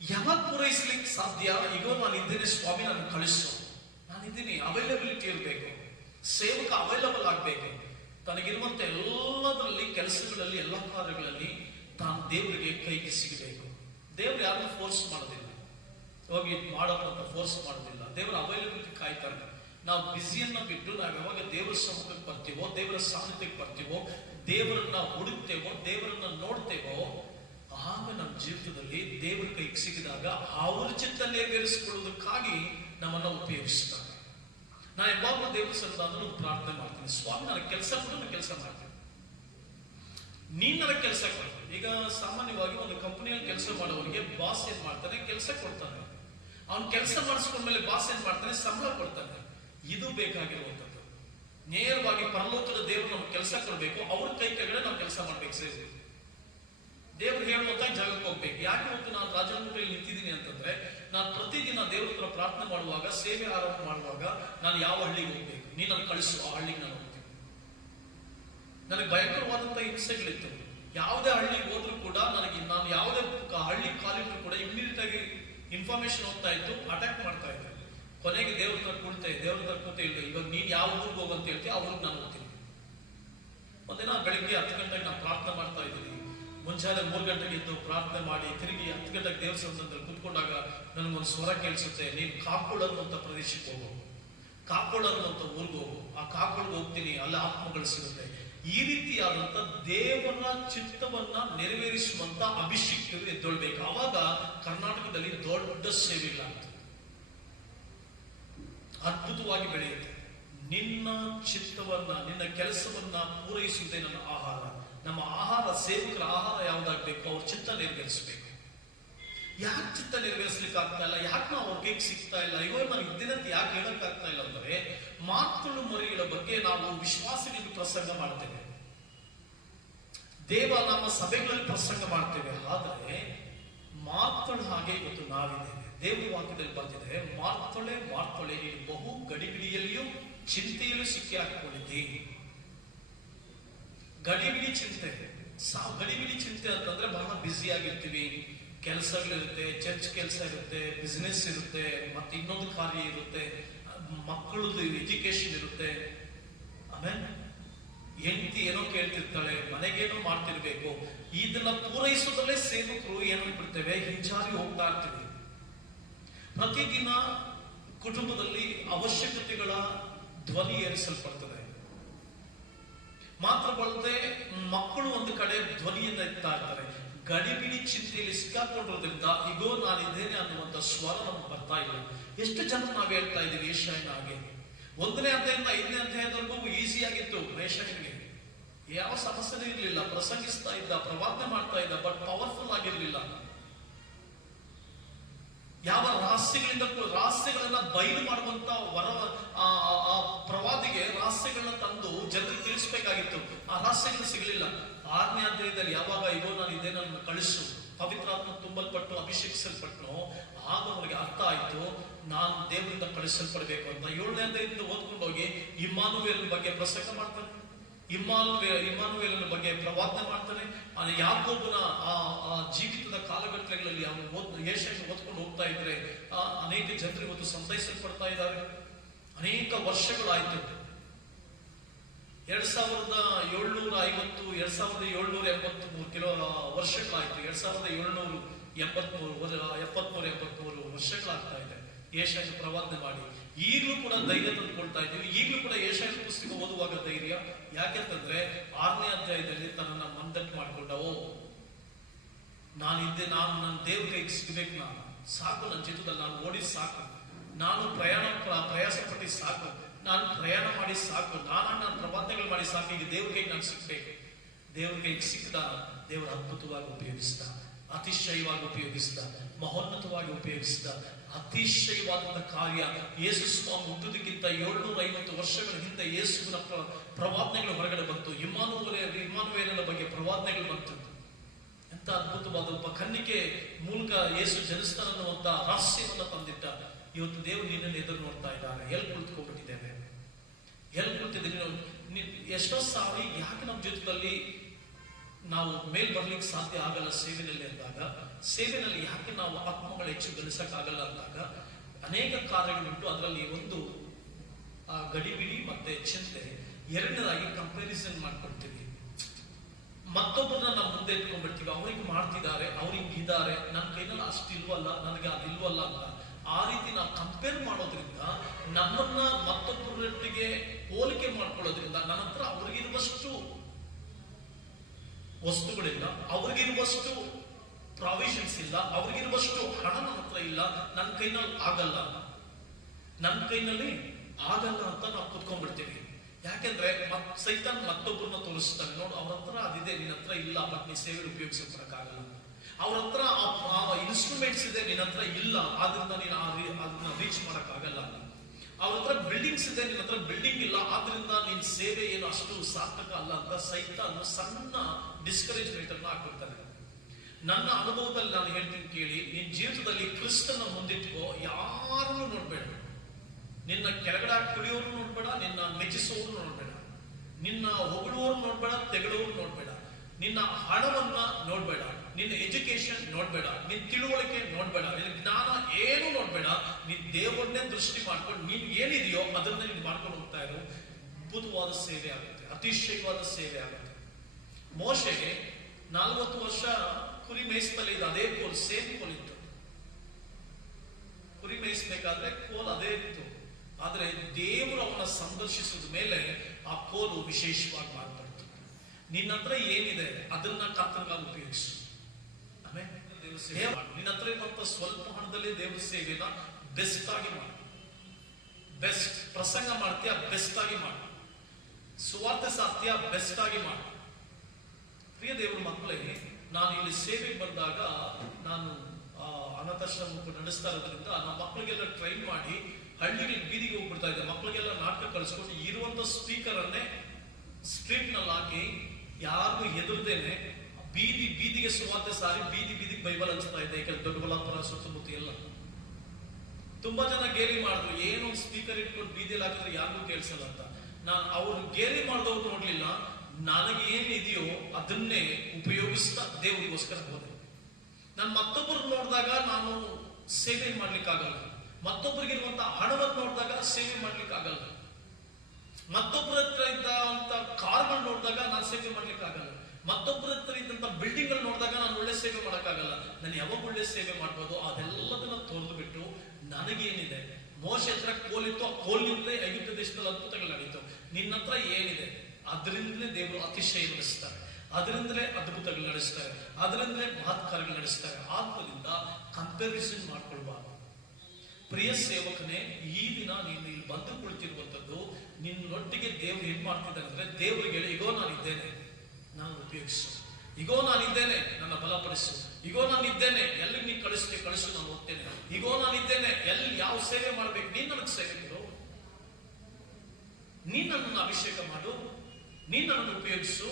ಯಾವಾಗ ಪೂರೈಸಲಿಕ್ಕೆ ಸಾಧ್ಯ? ಈಗ ನಾನು ಇದ್ದೇನೆ, ಸ್ವಾಮಿ, ನಾನು ಕಳಿಸು ನಾನಿದ್ದೀನಿ ಅವೈಲಬಿಲಿಟಿ ಇರಬೇಕು. ಸೇವಕ ಅವೈಲಬಲ್ ಆಗಬೇಕು. ತನಗಿರುವಂತ ಎಲ್ಲದರಲ್ಲಿ, ಕೆಲಸಗಳಲ್ಲಿ, ಎಲ್ಲ ಕಾರ್ಯಗಳಲ್ಲಿ ತಾನು ದೇವರಿಗೆ ಕೈಗೆ ಸಿಗಬೇಕು. ದೇವರು ಯಾರನ್ನು ಫೋರ್ಸ್ ಮಾಡೋದಿಲ್ಲ. ಹೋಗಿ ಮಾಡಪ್ಪ ಅಂತ ಫೋರ್ಸ್ ಮಾಡೋದಿಲ್ಲ. ದೇವರ ಅವೈಲಬಿಲಿಟಿ ಕಾಯ್ತಾರೆ. ನಾವು ಬಿಸಿಯನ್ನು ಬಿಟ್ಟು ನಾವು ಯಾವಾಗ ದೇವರ ಸಮ್ಮುಖಕ್ಕೆ ಬರ್ತೀವೋ, ದೇವರ ಸಾನ್ನಿಧ್ಯಕ್ಕೆ ಬರ್ತೀವೋ, ದೇವರನ್ನ ಹುಡುಕ್ತೇವೋ, ದೇವರನ್ನ ನೋಡ್ತೇವೋ ಆಗ ನಮ್ಮ ಜೀವಿತದಲ್ಲಿ ದೇವರ ಕೈಗೆ ಸಿಕ್ಕಿದಾಗ ಅವರ ಚಿತ್ತ ನೆರವೇರಿಸಿಕೊಳ್ಳುವುದಕ್ಕಾಗಿ ನಮ್ಮನ್ನ ಉಪಯೋಗಿಸ್ತಾರೆ. ನಾನು ಯಾವಾಗಲೂ ದೇವರ ಸನ್ನಿಧಾನದಲ್ಲಿ ಪ್ರಾರ್ಥನೆ ಮಾಡ್ತೀನಿ. ಸ್ವಾಮಿ, ನನ್ನ ಕೆಲಸ ಕೂಡ ನಾನು ಕೆಲಸ ಮಾಡ್ತೀನಿ. ನೀನ್ ನನಗೆ ಕೆಲಸ ಈಗ ಸಾಮಾನ್ಯವಾಗಿ ಒಂದು ಕಂಪನಿಯಲ್ಲಿ ಕೆಲಸ ಮಾಡುವವರಿಗೆ ಬಾಸ್ ಏನ್ ಮಾಡ್ತಾನೆ? ಕೆಲಸ ಕೊಡ್ತಾನೆ. ಅವ್ನು ಕೆಲಸ ಮಾಡಿಸ್ಕೊಂಡ್ಮೇಲೆ ಬಾಸ್ ಏನ್ ಮಾಡ್ತಾನೆ? ಸಂಬಳ ಕೊಡ್ತಾನೆ. ಇದು ಬೇಕಾಗಿರುವಂಥದ್ದು. ನೇರವಾಗಿ ಪರಲೋಕದ ದೇವರು ನಮ್ಗೆ ಕೆಲಸ ಕೊಡಬೇಕು. ಅವ್ರ ಕೈ ಕೆಳಗಡೆ ನಾವು ಕೆಲಸ ಮಾಡ್ಬೇಕು. ಸೇರಿ. ದೇವ್ರು ಹೇಳುವಂತ ಜಾಗಕ್ಕೆ ಹೋಗ್ಬೇಕು. ಯಾಕೆ ಇವತ್ತು ನಾನು ರಾಜಮುಖದಲ್ಲಿ ನಿಂತಿದ್ದೀನಿ ಅಂತಂದ್ರೆ, ನಾನು ಪ್ರತಿದಿನ ದೇವ್ರ ಹತ್ರ ಪ್ರಾರ್ಥನೆ ಮಾಡುವಾಗ, ಸೇವೆ ಆರಂಭ ಮಾಡುವಾಗ ನಾನು ಯಾವ ಹಳ್ಳಿಗೆ ಹೋಗ್ಬೇಕು? ನಾನು ಕಳಿಸು, ಆ ಹಳ್ಳಿಗೆ ನಾನು ಹೋಗ್ತೀನಿ. ನನಗೆ ಭಯಂಕರವಾದಂತಹ ಹಿಂಸೆಗಳಿತ್ತು. ಯಾವುದೇ ಹಳ್ಳಿಗೆ ಹೋದ್ರೂ ಕೂಡ ನನಗೆ ನಾನು ಯಾವುದೇ ಹಳ್ಳಿ ಕಾಲಿಟ್ರು ಕೂಡ ಇಮ್ಮಿಡಿಯೇಟ್ ಆಗಿ ಇನ್ಫಾರ್ಮೇಶನ್ ಹೋಗ್ತಾ ಇತ್ತು ಅಟ್ಯಾಕ್ ಮಾಡ್ತಾ ಇದ್ದೆ. ಕೊನೆಗೆ ದೇವ್ರ ಹತ್ರ ಕುಳಿತೆ ದೇವ್ರ ಹತ್ರ ಕೂತೆ ಇಲ್ಲ, ಇವಾಗ ನೀನ್ ಯಾವ ಊರಿಗೆ ಹೋಗಂತ ಹೇಳ್ತೀವಿ ಆ ಊರಿಗೆ ನಾನು ಹೋಗ್ತೀನಿ. ಒಂದಿನ ಬೆಳಿಗ್ಗೆ ಹತ್ತು ಗಂಟೆಗೆ ನಾನು ಪ್ರಾರ್ಥನೆ ಮಾಡ್ತಾ ಇದ್ದೀನಿ. ಮುಂಜಾನೆ ಮೂರು ಗಂಟೆಗೆ ಎದ್ದು ಪ್ರಾರ್ಥನೆ ಮಾಡಿ ತಿರುಗಿ ಹತ್ತು ಗಂಟೆಗೆ ದೇವ್ರ ಕುತ್ಕೊಂಡಾಗ ನನಗೊಂದು ಸ್ವರ ಕೇಳಿಸುತ್ತೆ, ನೀನು ಕಾಕೋಡ್ ಅನ್ನುವಂತ ಪ್ರದೇಶಕ್ಕೆ ಹೋಗು. ಕಾಕೋಡ್ ಅನ್ನುವಂತ ಊರಿಗೆ ಹೋಗು. ಆ ಕಾಕೋಡ್ಗೆ ಹೋಗ್ತೀನಿ, ಅಲ್ಲಿ ಆತ್ಮಗಳು ಸಿಗುತ್ತೆ. ಈ ರೀತಿಯಾದಂತ ದೇವರ ಚಿತ್ತವನ್ನ ನೆರವೇರಿಸುವಂತ ಅಭಿಷಿಕ್ತರು ಎದ್ದೊಳ್ಬೇಕು. ಆವಾಗ ಕರ್ನಾಟಕದಲ್ಲಿ ದೊಡ್ಡ ಸೇವೆಗಳ ಅದ್ಭುತವಾಗಿ ಬೆಳೆಯುತ್ತೆ. ನಿನ್ನ ಚಿತ್ತವನ್ನ, ನಿನ್ನ ಕೆಲಸವನ್ನ ಪೂರೈಸುವುದೇ ನನ್ನ ಆಹಾರ. ನಮ್ಮ ಆಹಾರ ಸೇವಕರ ಆಹಾರ ಯಾವ್ದಾಗ್ಬೇಕು? ಅವ್ರ ಚಿತ್ತ ನೆರವೇರಿಸಬೇಕು. ಯಾಕೆ ಚಿತ್ತ ನಿರ್ವಹಿಸ್ಲಿಕ್ಕೆ ಆಗ್ತಾ ಇಲ್ಲ ಯಾಕೆ ನಾವು ಅವ್ರಿಗೆ ಸಿಗ್ತಾ ಇಲ್ಲ ಇವರು ನಾನು ಇದ್ದಿನಂತ ಯಾಕೆ ಹೇಳಕ್ ಆಗ್ತಾ ಇಲ್ಲ ಅಂದ್ರೆ ಮಾತೃ ಮರಿಗಳ ಬಗ್ಗೆ ನಾವು ವಿಶ್ವಾಸಗಳಿಗೆ ಪ್ರಸಂಗ ಮಾಡ್ತೇವೆ. ದೇವ ನಮ್ಮ ಸಭೆಗಳಲ್ಲಿ ಪ್ರಸಂಗ ಮಾಡ್ತೇವೆ. ಆದರೆ, ಮಾತಳ ಹಾಗೆ ಇವತ್ತು ನಾವಿದ್ದೇವೆ. ದೇವರ ವಾಕ್ಯದಲ್ಲಿ ಬಂದಿದೆ ಮಾರ್ತೊಳೆ ಮಾರ್ತೊಳೆ ನೀನು ಬಹು ಗಡಿಬಿಡಿಯಲ್ಲಿಯೂ ಚಿಂತೆಯಲ್ಲೂ ಸಿಕ್ಕಿ ಹಾಕಿಕೊಂಡಿದ್ದಿ. ಗಡಿಬಿಡಿ ಚಿಂತೆ. ಸಾವು ಗಡಿಬಿಡಿ ಚಿಂತೆ ಅಂತಂದ್ರೆ ಬಹಳ ಬ್ಯುಸಿ ಆಗಿರ್ತೀವಿ. ಕೆಲಸಗಳಿರುತ್ತೆ ಚರ್ಚ್ ಕೆಲಸ ಇರುತ್ತೆ ಬಿಸ್ನೆಸ್ ಇರುತ್ತೆ, ಮತ್ತೆ ಇನ್ನೊಂದು ಕಾರ್ಯ ಇರುತ್ತೆ. ಮಕ್ಕಳದ್ದು ಎಜುಕೇಶನ್ ಇರುತ್ತೆ. ಆಮೇಲೆ ಹೆಂಡತಿ ಏನೋ ಕೇಳ್ತಿರ್ತಾಳೆ, ಮನೆಗೇನೋ ಮಾಡ್ತಿರ್ಬೇಕು, ಇದನ್ನ ಪೂರೈಸೋದಲ್ಲೇ ಸೇವಕರು ಬಿಡ್ತೇವೆ? ಹಿಂಜಾರಿ ಹೋಗ್ತಾ ಇರ್ತೀವಿ. ಪ್ರತಿದಿನ ಕುಟುಂಬದಲ್ಲಿ ಅವಶ್ಯಕತೆಗಳ ಧ್ವನಿ ಏರಿಸಲ್ಪಡ್ತದೆ. ಮಾತ್ರವಲ್ಲದೆ ಮಕ್ಕಳು ಒಂದು ಕಡೆ ಧ್ವನಿಯಿಂದ ಎತ್ತಾ ಇರ್ತಾರೆ. ಗಡಿಬಿಡಿ ಚಿಂತೆಯಲ್ಲಿ ಸಿಕ್ಕಾಕೊಂಡಿರೋದ್ರಿಂದ ಇಗೋ, ನಾನಿದ್ದೇನೆ ಅನ್ನುವಂಥ ಸ್ವರ ನಮ್ಗೆ ಬರ್ತಾ ಇಲ್ಲ. ಎಷ್ಟು ಜನ ನಾವು ಹೇಳ್ತಾ ಇದ್ದೀವಿ ಏಷ್ಯಾನ ಹಾಗೆ. ಒಂದನೇ ಅಧ್ಯಾಯದಿಂದ ಐದನೇ ಅಧ್ಯಾಯದವರೆಗೂ ಈಸಿ ಆಗಿತ್ತು ರೇಷನ್ಗೆ. ಯಾವ ಸಮಸ್ಯೆನೂ ಇರಲಿಲ್ಲ, ಪ್ರಸಂಗಿಸ್ತಾ ಇದ್ದ, ಪ್ರವಾದನೆ ಮಾಡ್ತಾ ಇದ್ದ ಬಟ್ ಪವರ್ಫುಲ್ ಆಗಿರ್ಲಿಲ್ಲ. ಯಾವ ರಹಸ್ಯಗಳಿಂದ ರಹಸ್ಯಗಳನ್ನ ಬಯಲು ಮಾಡುವಂತ ವರ, ಆ ಪ್ರವಾದಿಗೆ ರಹಸ್ಯಗಳನ್ನ ತಂದು ಜನರಿಗೆ ತಿಳಿಸಬೇಕಾಗಿತ್ತು. ಆ ರಹಸ್ಯಗಳು ಸಿಗಲಿಲ್ಲ. ಆರನೇ ಅಧ್ಯಾಯದಲ್ಲಿ ಯಾವಾಗ ಇದೋ ನಾನು ಇದೇ ನನ್ನ ಕಳಿಸು ಪವಿತ್ರಾತ್ಮ ತುಂಬಲ್ಪಟ್ಟು ಅಭಿಷೇಕಿಸಲ್ಪಟ್ಟು ಆಗ ಅವರಿಗೆ ಅರ್ಥ ಆಯ್ತು, ನಾನು ದೇವರಿಂದ ಕಳಿಸಲ್ಪಡಬೇಕು ಅಂತ. ಏಳನೇ ಅಧ್ಯಾಯದಿಂದ ಓದ್ಕೊಂಡು ಹೋಗಿ ಇಮ್ಮಾನುವೇಲ್ ಬಗ್ಗೆ ಪ್ರಸಂಗ ಮಾಡ್ತಾನೆ ಇಮ್ಮಾನುವೇ ಇಮ್ಮಾನುವೇಲನ ಬಗ್ಗೆ ಪ್ರವಾದನೆ ಮಾಡ್ತಾನೆ. ಅದು ಯಾಕೋಬನ ಆ ಜೀವಿತದ ಕಾಲಘಟ್ಟಗಳಲ್ಲಿ ಅವನು ಓದ್ ಏಷ್ಯನ್ನು ಓದ್ಕೊಂಡು ಹೋಗ್ತಾ ಇದ್ರೆ, ಆ ಅನೇಕ ಜನರು ಇವತ್ತು ಸಂತೈಸಲ್ಪಡ್ತಾ ಇದ್ದಾರೆ. ಅನೇಕ ವರ್ಷಗಳಾಯ್ತು. ಎರಡ್ ಸಾವಿರದ ಏಳ್ನೂರ ಐವತ್ತು, ಎರಡ್ ಸಾವಿರದ ಏಳ್ನೂರ ಎಂಬತ್ತು ಮೂರು ಕಿಲೋ ವರ್ಷಗಳಾಯ್ತು. ಎರಡ್ ಸಾವಿರದ ಏಳ್ನೂರು ಎಂಬತ್ಮೂರು, ಎಪ್ಪತ್ಮೂರು ಎಂಬತ್ಮೂರು ವರ್ಷಗಳಾಗ್ತಾ ಇದೆ. ಏಷ್ಯಾಗೆ ಪ್ರವಾದನೆ ಮಾಡಿ. ಈಗಲೂ ಕೂಡ ಧೈರ್ಯ ತಂದುಕೊಳ್ತಾ ಇದ್ದೀವಿ. ಈಗಲೂ ಕೂಡ ಏಷಾಯ ಪುಸ್ತಕ ಓದುವಾಗ ಧೈರ್ಯ. ಯಾಕೆಂತಂದ್ರೆ ಆರನೇ ಅಧ್ಯಾಯದಲ್ಲಿ ತನ್ನ ಮಂದಟ್ಟು ನಾನು ನಾನಿದ್ದೆ ನಾನು ನನ್ನ ದೇವ್ರ ಕೈಗೆ ಸಿಗ್ಬೇಕು ನಾನು. ಸಾಕು ನನ್ನ ಜೀವಿತದಲ್ಲಿ ನಾನು ಓಡಿ ಸಾಕು. ನಾನು ಪ್ರಯಾಣ ಪ್ರ- ಪ್ರಯಾಸ ಪಟ್ಟು ಸಾಕು. ನಾನು ಪ್ರಯಾಣ ಮಾಡಿ ಸಾಕು. ನಾನು ನನ್ನ ಪ್ರಬಂಧಗಳು ಮಾಡಿ ಸಾಕು. ಈಗ ದೇವ್ರ ಕೈಗೆ ನಾನು ಸಿಗ್ಬೇಕು ದೇವ್ರ ಕೈಗೆ ದೇವರ ಅದ್ಭುತವಾಗಿ ಉಪಯೋಗಿಸಿದ, ಅತಿಶಯವಾಗಿ ಉಪಯೋಗಿಸಿದ, ಮಹೋನ್ನತವಾಗಿ ಉಪಯೋಗಿಸಿದ ಅತಿಶಯವಾದಂತಹ ಕಾರ್ಯ. ಯೇಸು ಸ್ವಾಮಿ ಹುಟ್ಟುವುದಕ್ಕಿಂತ ಏಳ್ನೂರ ಐವತ್ತು ವರ್ಷಗಳ ಹಿಂದೆ ಯೇಸುವಿನ ಪ್ರ- ಪ್ರವಾದನೆಗಳು ಹೊರಗಡೆ ಬಂತು. ಇಮಾನುವೇ ಇಮಾನುವೇಲನ ಬಗ್ಗೆ ಪ್ರವಾದನೆಗಳು ಬಂತು. ಎಂತ ಅದ್ಭುತವಾದ ಒಬ್ಬ ಕನ್ನಿಕೆ ಮೂಲಕ ಯೇಸು ಜನಿಸ್ತಾನ ಅನ್ನುವಂತ ರಹಸ್ಯವನ್ನ ತಂದಿಟ್ಟ. ಇವತ್ತು ದೇವರು ನಿನ್ನನ್ನು ಎದುರು ನೋಡ್ತಾ ಇದ್ದಾನೆ. ಎಲ್ಲಿ ಕುಳಿತುಕೊಂಡ್ಬಿಟ್ಟಿದ್ದೇವೆ? ಎಲ್ಲಿ ಕುಳಿತಿದ್ದೀನಿ ಎಷ್ಟೋ ಸಾರಿ ಯಾಕೆ ನಮ್ಮ ಜೀವಿತದಲ್ಲಿ ನಾವು ಮೇಲ್ ಬರ್ಲಿಕ್ಕೆ ಸಾಧ್ಯ ಆಗಲ್ಲ ಸೇವೆನಲ್ಲಿ ಅಂದಾಗ, ಸೇವೆನಲ್ಲಿ ಯಾಕೆ ನಾವು ಆತ್ಮಗಳು ಹೆಚ್ಚು ಗಳಿಸಕ್ಕಾಗಲ್ಲ ಅಂದಾಗ, ಅನೇಕ ಕಾರ್ಯಗಳುಂಟು ಅದರಲ್ಲಿ ಒಂದು, ಆ, ಗಡಿಬಿಡಿ ಮತ್ತೆ ಚಿಂತೆ. ಎರಡನೇದಾಗಿ ಕಂಪ್ಯಾರಿಸನ್ ಮಾಡ್ಕೊಳ್ತೀವಿ. ಮತ್ತೊಬ್ಬರನ್ನ ನಾವು ಮುಂದೆ ಇಟ್ಕೊಂಡ್ಬಿಡ್ತೀವಿ ಅವ್ರಿಗೆ ಮಾಡ್ತಿದ್ದಾರೆ, ಅವ್ರಿಗೆ ಇದ್ದಾರೆ. ನನ್ನ ಕೈನಲ್ಲಿ ಅಷ್ಟು ಇಲ್ವಲ್ಲ, ನನಗೆ ಅದು ಇಲ್ವಲ್ಲ ಅಂತ. ಆ ರೀತಿ ನಾವು ಕಂಪೇರ್ ಮಾಡೋದ್ರಿಂದ, ನಮ್ಮನ್ನ ಮತ್ತೊಬ್ಬರೊಟ್ಟಿಗೆ ಹೋಲಿಕೆ ಮಾಡ್ಕೊಳ್ಳೋದ್ರಿಂದ, ನನ್ನ ಹತ್ರ ಅವ್ರಿಗಿರುವಷ್ಟು ವಸ್ತುಗಳಿಲ್ಲ, ಅವ್ರಿಗಿರುವಷ್ಟು ಪ್ರಾವಿಷನ್ಸ್ ಇಲ್ಲ, ಅವ್ರಿಗಿರುವಷ್ಟು ಹಣ ಹತ್ರ ಇಲ್ಲ ನನ್ನ ಕೈನಲ್ಲಿ ಆಗಲ್ಲ. ನನ್ನ ಕೈನಲ್ಲಿ ಆಗಲ್ಲ ಅಂತ ನಾವು ಕುತ್ಕೊಂಡ್ಬಿಡ್ತೀವಿ. ಯಾಕೆಂದ್ರೆ ಮತ್, ಸೈತಾನ್ ಮತ್ತೊಬ್ಬರನ್ನ ತೋರಿಸ್ತಾನೆ, ನೋಡು, ಅವ್ರ ಹತ್ರ ಅದಿದೆ ನಿನ್ನ ಹತ್ರ ಇಲ್ಲ ಬಟ್ ನೀ ಸೇವೆ ಉಪಯೋಗಿಸಕ್ಕಾಗಲ್ಲ ಅವ್ರ ಹತ್ರ ಆ ಇನ್ಸ್ಟ್ರೂಮೆಂಟ್ಸ್ ಇದೆ ನಿನ್ನ ಹತ್ರ ಇಲ್ಲ, ಆದ್ರಿಂದ ನೀನು ಅದನ್ನ ರೀಚ್ ಮಾಡಕ್ಕಾಗಲ್ಲ. ಅವ್ರ ಹತ್ರ ಬಿಲ್ಡಿಂಗ್ಸ್ ಇದೆ, ನಿನ್ನ ಹತ್ರ ಬಿಲ್ಡಿಂಗ್ ಇಲ್ಲ, ಆದ್ರಿಂದ ನಿನ್ ಸೇವೆ ಏನು ಅಷ್ಟು ಸಾರ್ಥಕ ಅಲ್ಲ ಅಂತ ಸೈತಾನ್ ಸಣ್ಣ ಡಿಸ್ಕರೇಜ್ಮೆಂಟ್ ಅನ್ನು ಹಾಕ್ಬಿಡ್ತಾನೆ ನನ್ನ ಅನುಭವದಲ್ಲಿ ನಾನು ಹೇಳ್ತೀನಿ ಕೇಳಿ, ನಿನ್ ಜೀವಿತದಲ್ಲಿ ಕ್ರಿಸ್ತನ ಮುಂದಿಟ್ಕೋ, ಯಾರನ್ನು ನೋಡ್ಬೇಡ. ನಿನ್ನ ಕೆಳಗಡೆ ಕುಳಿಯೋರು ನೋಡ್ಬೇಡ, ನಿನ್ನ ಮೆಚ್ಚಿಸೋರು ನೋಡ್ಬೇಡ. ನಿನ್ನ ಹೊಗಳುವವ್ರು ನೋಡ್ಬೇಡ ತೆಗಳುವವರು ನೋಡ್ಬೇಡ. ನಿನ್ನ ಹಣವನ್ನ ನೋಡ್ಬೇಡ. ನಿನ್ನ ಎಜುಕೇಶನ್ ನೋಡ್ಬೇಡ ನಿನ್ ತಿಳುವಳಿಕೆ ನೋಡ್ಬೇಡ, ನಿನ್ನ ಜ್ಞಾನ ಏನು ನೋಡ್ಬೇಡ ನಿನ್ ದೇವರನ್ನೇ ದೃಷ್ಟಿ ಮಾಡ್ಕೊಂಡು ನೀನ್ ಏನಿದೆಯೋ ಅದರನ್ನೇ ನೀನು ಮಾಡ್ಕೊಂಡು ಹೋಗ್ತಾ ಇರೋ. ಅದ್ಭುತವಾದ ಸೇವೆ ಆಗುತ್ತೆ, ಅತಿಶಯವಾದ ಸೇವೆ ಆಗುತ್ತೆ. ಮೋಶೆಗೆ ನಲ್ವತ್ತು ವರ್ಷ ಕುರಿ ಮೇಯಿಸ್ಮೇಲೆ ಇದು ಅದೇ ಕೋಲ್ ಸೇಮ್ ಕೋಲ್ ಇತ್ತು. ಕುರಿ ಮೇಯಿಸ್ಬೇಕಾದ್ರೆ ಕೋಲ್ ಅದೇ ಇತ್ತು. ಆದ್ರೆ ದೇವರು ಅವನ ಸಂದರ್ಶಿಸಿದ ಮೇಲೆ ಆ ಕೋಲು ವಿಶೇಷವಾಗಿ ಮಾರ್ಪಡ್ತು. ನಿನ್ನ ಹತ್ರ ಏನಿದೆ, ಅದನ್ನ ಕರ್ತನಿಗಾಗಿ ಉಪಯೋಗಿಸು. ದೇವ್ರ ಸೇವೆ ನಿನ್ನ ಹತ್ರ ಇರುವಂತ ಸ್ವಲ್ಪ ಹಣದಲ್ಲಿ ದೇವ್ರ ಸೇವೆನ ಬೆಸ್ಟ್ ಆಗಿ ಮಾಡು. ಬೆಸ್ಟ್ ಪ್ರಸಂಗ ಮಾಡ್ತೀಯ ಬೆಸ್ಟ್ ಆಗಿ ಮಾಡು. ಸುವಾರ್ತೆ ಸಾಧ್ಯ ಬೆಸ್ಟ್ ಆಗಿ ಮಾಡು. ಪ್ರಿಯ ದೇವರ ಮಕ್ಕಳಿಗೆ ನಾನು ಇಲ್ಲಿ ಸೇವೆಗೆ ಬಂದಾಗ ನಾನು ಅನಾಥಾಶ್ರಮ ನಡೆಸ್ತಾ ಇರೋದ್ರಿಂದ ನಮ್ಮ ಮಕ್ಕಳಿಗೆಲ್ಲ ಟ್ರೈನ್ ಮಾಡಿ ಹಳ್ಳಿಗೆ ಬೀದಿಗೆ ಹೋಗ್ಬಿಡ್ತಾ ಇದ್ದೆ. ಮಕ್ಕಳಿಗೆಲ್ಲ ನಾಟಕ ಕಳಿಸ್ಕೊಂಡು ಇರುವಂತ ಸ್ಪೀಕರ್ ಅನ್ನೇ ಸ್ಟ್ರೀಟ್ನಲ್ಲಿ ಹಾಕಿ ಯಾರಿಗೂ ಹೆದರ್ದೇನೆ ಬೀದಿ ಬೀದಿಗೆ ಸುವಾರ್ತೆ ಸಾರಿ, ಬೀದಿ ಬೀದಿಗೆ ಬೈಬಲ್ ಹಂಚ್ತಾ ಇದೆ. ಕೆಲವು ದೊಡ್ಡಬಳ್ಳಾಪುರ ಸುತ್ತಮುತ್ತ ಎಲ್ಲ. ತುಂಬಾ ಜನ ಗೇಲಿ ಮಾಡಿದ್ರು. ಏನೋ ಸ್ಪೀಕರ್ ಇಟ್ಕೊಂಡು ಬೀದಿಯಲ್ಲಿ ಹಾಕಿದ್ರೆ ಯಾರಿಗೂ ಕೇಳಿಸಲ್ಲ ಅಂತ. ನಾನು ಅವ್ರು ಗೇಲಿ ಮಾಡಿದವ್ರು ನೋಡ್ಲಿಲ್ಲ. ನನಗೆ ಇದೆಯೋ ಅದನ್ನೇ ಉಪಯೋಗಿಸ್ತಾ ದೇವರಿಗೋಸ್ಕರ ಹೋದೆ. ನಾನು ಮತ್ತೊಬ್ಬರು ನೋಡಿದಾಗ ನಾನು ಸೇವೆ ಮಾಡ್ಲಿಕ್ಕಾಗಲ್ಲ. ಮತ್ತೊಬ್ಬರಿಗಿರುವಂತ ಹಣವನ್ನು ನೋಡಿದಾಗ ಸೇವೆ ಮಾಡ್ಲಿಕ್ಕಾಗಲ್ಲ. ಮತ್ತೊಬ್ಬರ ಹತ್ರ ಇದ್ದಂತ ಕಾರ್ಗಳು ನೋಡಿದಾಗ ನಾನು ಸೇವೆ ಮಾಡ್ಲಿಕ್ಕಾಗಲ್ಲ. ಮತ್ತೊಬ್ಬರ ಹತ್ರ ಇದ್ದಂತ ಬಿಲ್ಡಿಂಗ್ ಅಲ್ಲಿ ನೋಡಿದಾಗ ನಾನು ಒಳ್ಳೆ ಸೇವೆ ಮಾಡೋಕ್ಕಾಗಲ್ಲ. ನಾನು ಯಾವಾಗ ಒಳ್ಳೆ ಸೇವೆ ಮಾಡ್ಬೋದು ಅದೆಲ್ಲದನ್ನ ತೊರೆದು ಬಿಟ್ಟು ನನಗೇನಿದೆ? ಮೋಶ ಹತ್ರ ಕೋಲಿತ್ತು ಆ ಕೋಲಿನಿಂದಲೇ ಐಗುಪ್ತ ದೇಶದಲ್ಲಿ ಅದ್ಭುತಗಳು ನಡೀತು. ನಿನ್ನ ಹತ್ರ ಏನಿದೆ? ಅದರಿಂದಲೇ ದೇವರು ಅತಿಶಯ ನಡೆಸ್ತಾರೆ ಅದರಿಂದಲೇ ಅದ್ಭುತಗಳು ನಡೆಸ್ತಾರೆ. ಅದರಿಂದಲೇ ಮಹತ್ಕಾರಗಳು ನಡೆಸ್ತಾರೆ. ಆದ್ದರಿಂದ ಕಂಪ್ಯಾರಿಸನ್ ಮಾಡ್ಕೊಳ್ಬಾರ್ದು ಪ್ರಿಯ ಸೇವಕನೇ, ಈ ದಿನ ನೀನು ಇಲ್ಲಿ ಬಂದು ಕುಳಿತಿರುವಂಥದ್ದು ನಿನ್ನೊಟ್ಟಿಗೆ ದೇವ್ರು ಏನ್ ಮಾಡ್ತಿದ್ದಾರೆ ಅಂದ್ರೆ ದೇವ್ರಿಗೆ ಹೇಳಿ ಇಗೋ ನಾನಿದ್ದೇನೆ. ನಾನು ಉಪಯೋಗಿಸು. ಈಗೋ ನಾನಿದ್ದೇನೆ, ನನ್ನ ಬಲಪಡಿಸು. ಈಗೋ ನಾನಿದ್ದೇನೆ, ಎಲ್ಲಿ ನೀನು ಕಳಿಸ್ತೀನಿ ಕಳಿಸು, ನಾನು ಹೋಗ್ತೇನೆ. ಈಗೋ ನಾನಿದ್ದೇನೆ, ಎಲ್ಲಿ ಯಾವ ಸೇವೆ ಮಾಡ್ಬೇಕು, ನೀನ್ ನನಗೆ ಸೇವೆ ಕೊಡು ನೀನ್ ನನ್ನನ್ನು ಅಭಿಷೇಕ ಮಾಡು. ನೀನ್ ನನ್ನನ್ನು ಉಪಯೋಗಿಸು.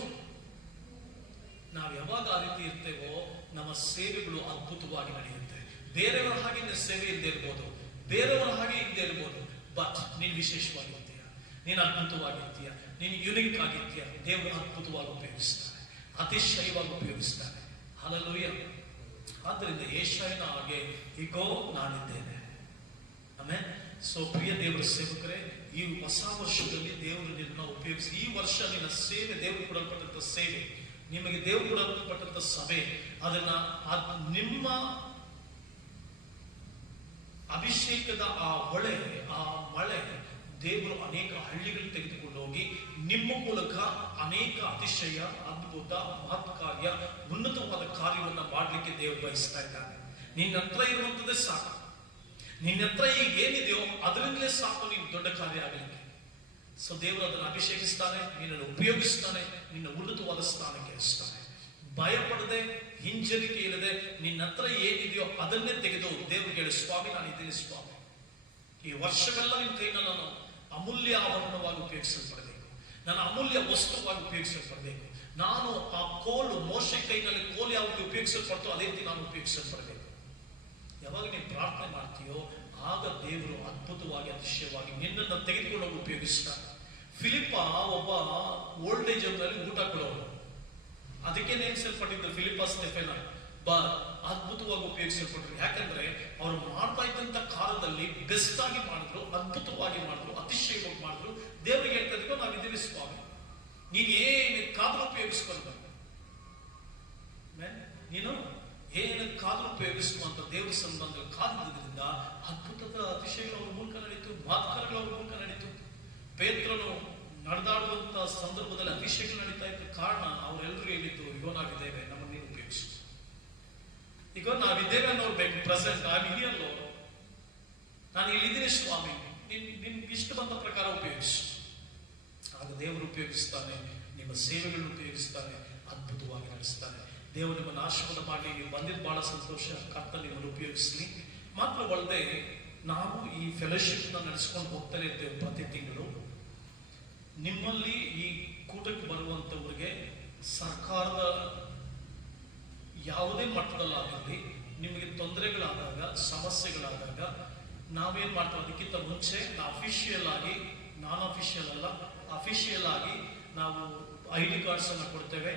ನಾವು ಯಾವಾಗ ಆ ರೀತಿ ಇರ್ತೇವೋ, ನಮ್ಮ ಸೇವೆಗಳು ಅದ್ಭುತವಾಗಿ ನಡೆಯುತ್ತೆ. ಬೇರೆಯವರ ಹಾಗೆ ನಿನ್ನ ಸೇವೆ ಇಲ್ಲದೆ ಇರ್ಬೋದು. ಬೇರೆಯವರ ಹಾಗೆ ಇಲ್ಲದೆ ಇರ್ಬೋದು. ಬಟ್ ನೀನು ವಿಶೇಷವಾಗಿರ್ತೀಯ ನೀನು ಅದ್ಭುತವಾಗಿರ್ತೀಯ ನೀನು ಯುನಿಕ್ ಆಗಿದ್ಯ ದೇವರು ಅದ್ಭುತವಾಗಿ ಉಪಯೋಗಿಸ್ತಾರೆ. ಅತಿಶಯವಾಗಿ ಉಪಯೋಗಿಸ್ತಾರೆ. ಹಲಲುಯ್ಯ ಆದ್ದರಿಂದ ಏಷಾಯನ ಹಾಗೆ ಈಗೋ ನಾನಿದ್ದೇನೆ. ಆಮೇಲೆ ಸೊ ಪ್ರಿಯ ದೇವರ ಸೇವಕರೇ, ಈ ಹೊಸ ವರ್ಷದಲ್ಲಿ ದೇವರು ನಿನ್ನ ಉಪಯೋಗಿಸಿ, ಈ ವರ್ಷ ನಿನ್ನ ಸೇವೆ, ದೇವರು ಕೊಡಲ್ಪಟ್ಟಂತ ಸೇವೆ, ನಿಮಗೆ ದೇವರು ಕೊಡಲ್ಪಟ್ಟಂತ ಸಭೆ, ಅದನ್ನ ಅದ್ ನಿಮ್ಮ ಅಭಿಷೇಕದ ಆ ಹೊಳೆ, ಆ ಮಳೆ, ದೇವರು ಅನೇಕ ಹಳ್ಳಿಗಳು ತೆಗೆದುಕೊಂಡು ಹೋಗಿ ನಿಮ್ಮ ಮೂಲಕ ಅನೇಕ ಅತಿಶಯ, ಅದ್ಭುತ ಮಹತ್ ಕಾರ್ಯ ಉನ್ನತವಾದ ಕಾರ್ಯವನ್ನು ಮಾಡಲಿಕ್ಕೆ ದೇವರು ಬಯಸ್ತಾ ಇದ್ದಾನೆ. ನಿನ್ನ ಹತ್ರ ಇರುವಂತದ್ದೇ ಸಾಕು. ನಿನ್ನ ಹತ್ರ ಈಗ ಏನಿದೆಯೋ ಅದರಿಂದಲೇ ಸಾಕು ನೀನು ದೊಡ್ಡ ಕಾರ್ಯ ಆಗಲಿಕ್ಕೆ. ಸೊ ದೇವರು ಅದನ್ನು ಅಭಿಷೇಕಿಸ್ತಾನೆ, ನಿನ್ನನ್ನು ಉಪಯೋಗಿಸ್ತಾನೆ, ನಿನ್ನ ಉನ್ನತವಾದ ಸ್ಥಾನಕ್ಕೆ ಇರಿಸ್ತಾನೆ ಭಯ ಪಡದೆ ಹಿಂಜರಿಕೆ ಇಲ್ಲದೆ ನಿನ್ನ ಹತ್ರ ಏನಿದೆಯೋ ಅದನ್ನೇ ತೆಗೆದು ದೇವರಿಗೆ ಹೇಳಿ, ಸ್ವಾಮಿ, ನಾನು ಇದ್ದೀನಿ, ಸ್ವಾಮಿ. ಈ ವರ್ಷವೆಲ್ಲ ನಿನ್ನ ಕೈನ ನಾನು ಅಮೂಲ್ಯ ಆಭರಣವಾಗಿ ಉಪಯೋಗಿಸಲ್ಪಡಬೇಕು ನನ್ನ ಅಮೂಲ್ಯ ವಸ್ತುವಾಗಿ ಉಪಯೋಗಿಸಲ್ಪಡಬೇಕು. ನಾನು ಆ ಕೋಲು ಮೋಶೆ ಕೈನಲ್ಲಿ ಕೋಲು ಯಾವಾಗ ಉಪಯೋಗಿಸಲ್ಪಡ್ತೋ ಅದೇ ರೀತಿ ನಾನು ಉಪಯೋಗಿಸಲ್ಪಡಬೇಕು. ಯಾವಾಗ ನೀನು ಪ್ರಾರ್ಥನೆ ಮಾಡ್ತೀಯೋ, ಆಗ ದೇವರು ಅದ್ಭುತವಾಗಿ ಅತಿಶಯವಾಗಿ ನಿನ್ನನ್ನು ತೆಗೆದುಕೊಂಡು ಹೋಗಿ ಉಪಯೋಗಿಸ್ತಾನೆ. ಫಿಲಿಪ ಒಬ್ಬ ಓಲ್ಡ್ ಏಜ್ ಅಲ್ಲಿ ಊಟ ಕೊಡೋನು ಅದಕ್ಕೆ ನೇಮಿಸಲ್ಪಟ್ಟಿದ್ದ ಫಿಲಿಪ ಸ್ಟೆಫೆನ. ಬ, ಅದ್ಭುತವಾಗಿ ಉಪಯೋಗಿಸಲ್ಪಟ್ಟರು ಯಾಕಂದ್ರೆ ಅವ್ರು ಮಾಡ್ತಾ ಇದ್ದಂತ ಕಾಲದಲ್ಲಿ ಬೆಸ್ಟ್ ಆಗಿ ಮಾಡಿದ್ರು, ಅದ್ಭುತವಾಗಿ ಮಾಡಿದ್ರು, ಅತಿಶಯವಾಗಿ ಮಾಡಿದ್ರು. ದೇವರಿಗೆ ಹೇಳ್ತಾ ನಾವು ಇದ್ದೀವಿ ಸ್ವಾಮಿ. ನೀನ್ ಏನು ಕಾದ್ರು ಉಪಯೋಗಿಸ್ಕೊಂಡು ನೀನು ನೀನು ಕಾದ್ರು ಉಪಯೋಗಿಸುವಂತ ದೇವ್ರ ಸಂಬಂಧ ಕಾದಿದ್ದರಿಂದ ಅದ್ಭುತದ ಅತಿಶಯಗಳ ಮೂಲಕ ನಡೀತು ಮಾತುಕರಗಳ ಮೂಲಕ ನಡೀತು. ಪೇತ್ರನು ನಡೆದಾಡುವಂತ ಸಂದರ್ಭದಲ್ಲಿ ಅತಿಶಯಗಳು ನಡೀತಾ ಇದ್ದ ಕಾರಣ ಅವರೆಲ್ಲರೂ ಹೇಳಿದ್ದು ನಾವಿದ್ದೇವೆ, ನಮ್ಮನ್ನು ನೀನು ಉಪಯೋಗಿಸು. ಈಗ ನಾವಿದ್ದೇವೆ ಅನ್ನೋರು ಬೇಕು, ಪ್ರೆಸೆಂಟ್ ಹಿಯರ್ ನಾನು ಇಲ್ಲಿದ್ದೀನಿ ಸ್ವಾಮಿ, ನಿನ್, ನಿನ್ಗೆ ಇಷ್ಟ ಬಂದ ಪ್ರಕಾರ ಉಪಯೋಗಿಸು. ಆಗ ದೇವರು ಉಪಯೋಗಿಸ್ತಾನೆ, ನಿಮ್ಮ ಸೇವೆಗಳನ್ನು ಉಪಯೋಗಿಸ್ತಾನೆ, ಅದ್ಭುತವಾಗಿ ನಡೆಸ್ತಾನೆ. ದೇವರು ನಿಮ್ಮನ್ನು ಆಶೀರ್ವಾದ ಮಾಡಿ ನೀವು ಬಂದಿದ್ದು ಬಹಳ ಸಂತೋಷ ಕರ್ತ ನಿಮ್ಮನ್ನು ಉಪಯೋಗಿಸಲಿ. ಮಾತ್ರವಲ್ಲದೆ ನಾವು ಈ ಫೆಲೋಶಿಪ್ನ ನಡೆಸ್ಕೊಂಡು ಹೋಗ್ತಾನೆ ಇರ್ತೇವೆ ಪ್ರತಿ ತಿಂಗಳು. ನಿಮ್ಮಲ್ಲಿ ಈ ಕೂಟಕ್ಕೆ ಬರುವಂಥವ್ರಿಗೆ ಸರ್ಕಾರದ ಯಾವುದೇ ಮಟ್ಟದಲ್ಲಾಗಲಿ, ನಿಮಗೆ ತೊಂದರೆಗಳಾದಾಗ, ಸಮಸ್ಯೆಗಳಾದಾಗ, ನಾವೇನು ಮಾಡ್ತೀವಿ, ಅದಕ್ಕಿಂತ ಮುಂಚೆ ಅಫಿಷಿಯಲ್ ಆಗಿ ನಾನ್ ಅಫಿಷಿಯಲ್ ಅಲ್ಲ ಅಫಿಷಿಯಲ್ ಆಗಿ ನಾವು ಐ ಡಿ ಕಾರ್ಡ್ಸನ್ನು ಕೊಡ್ತೇವೆ.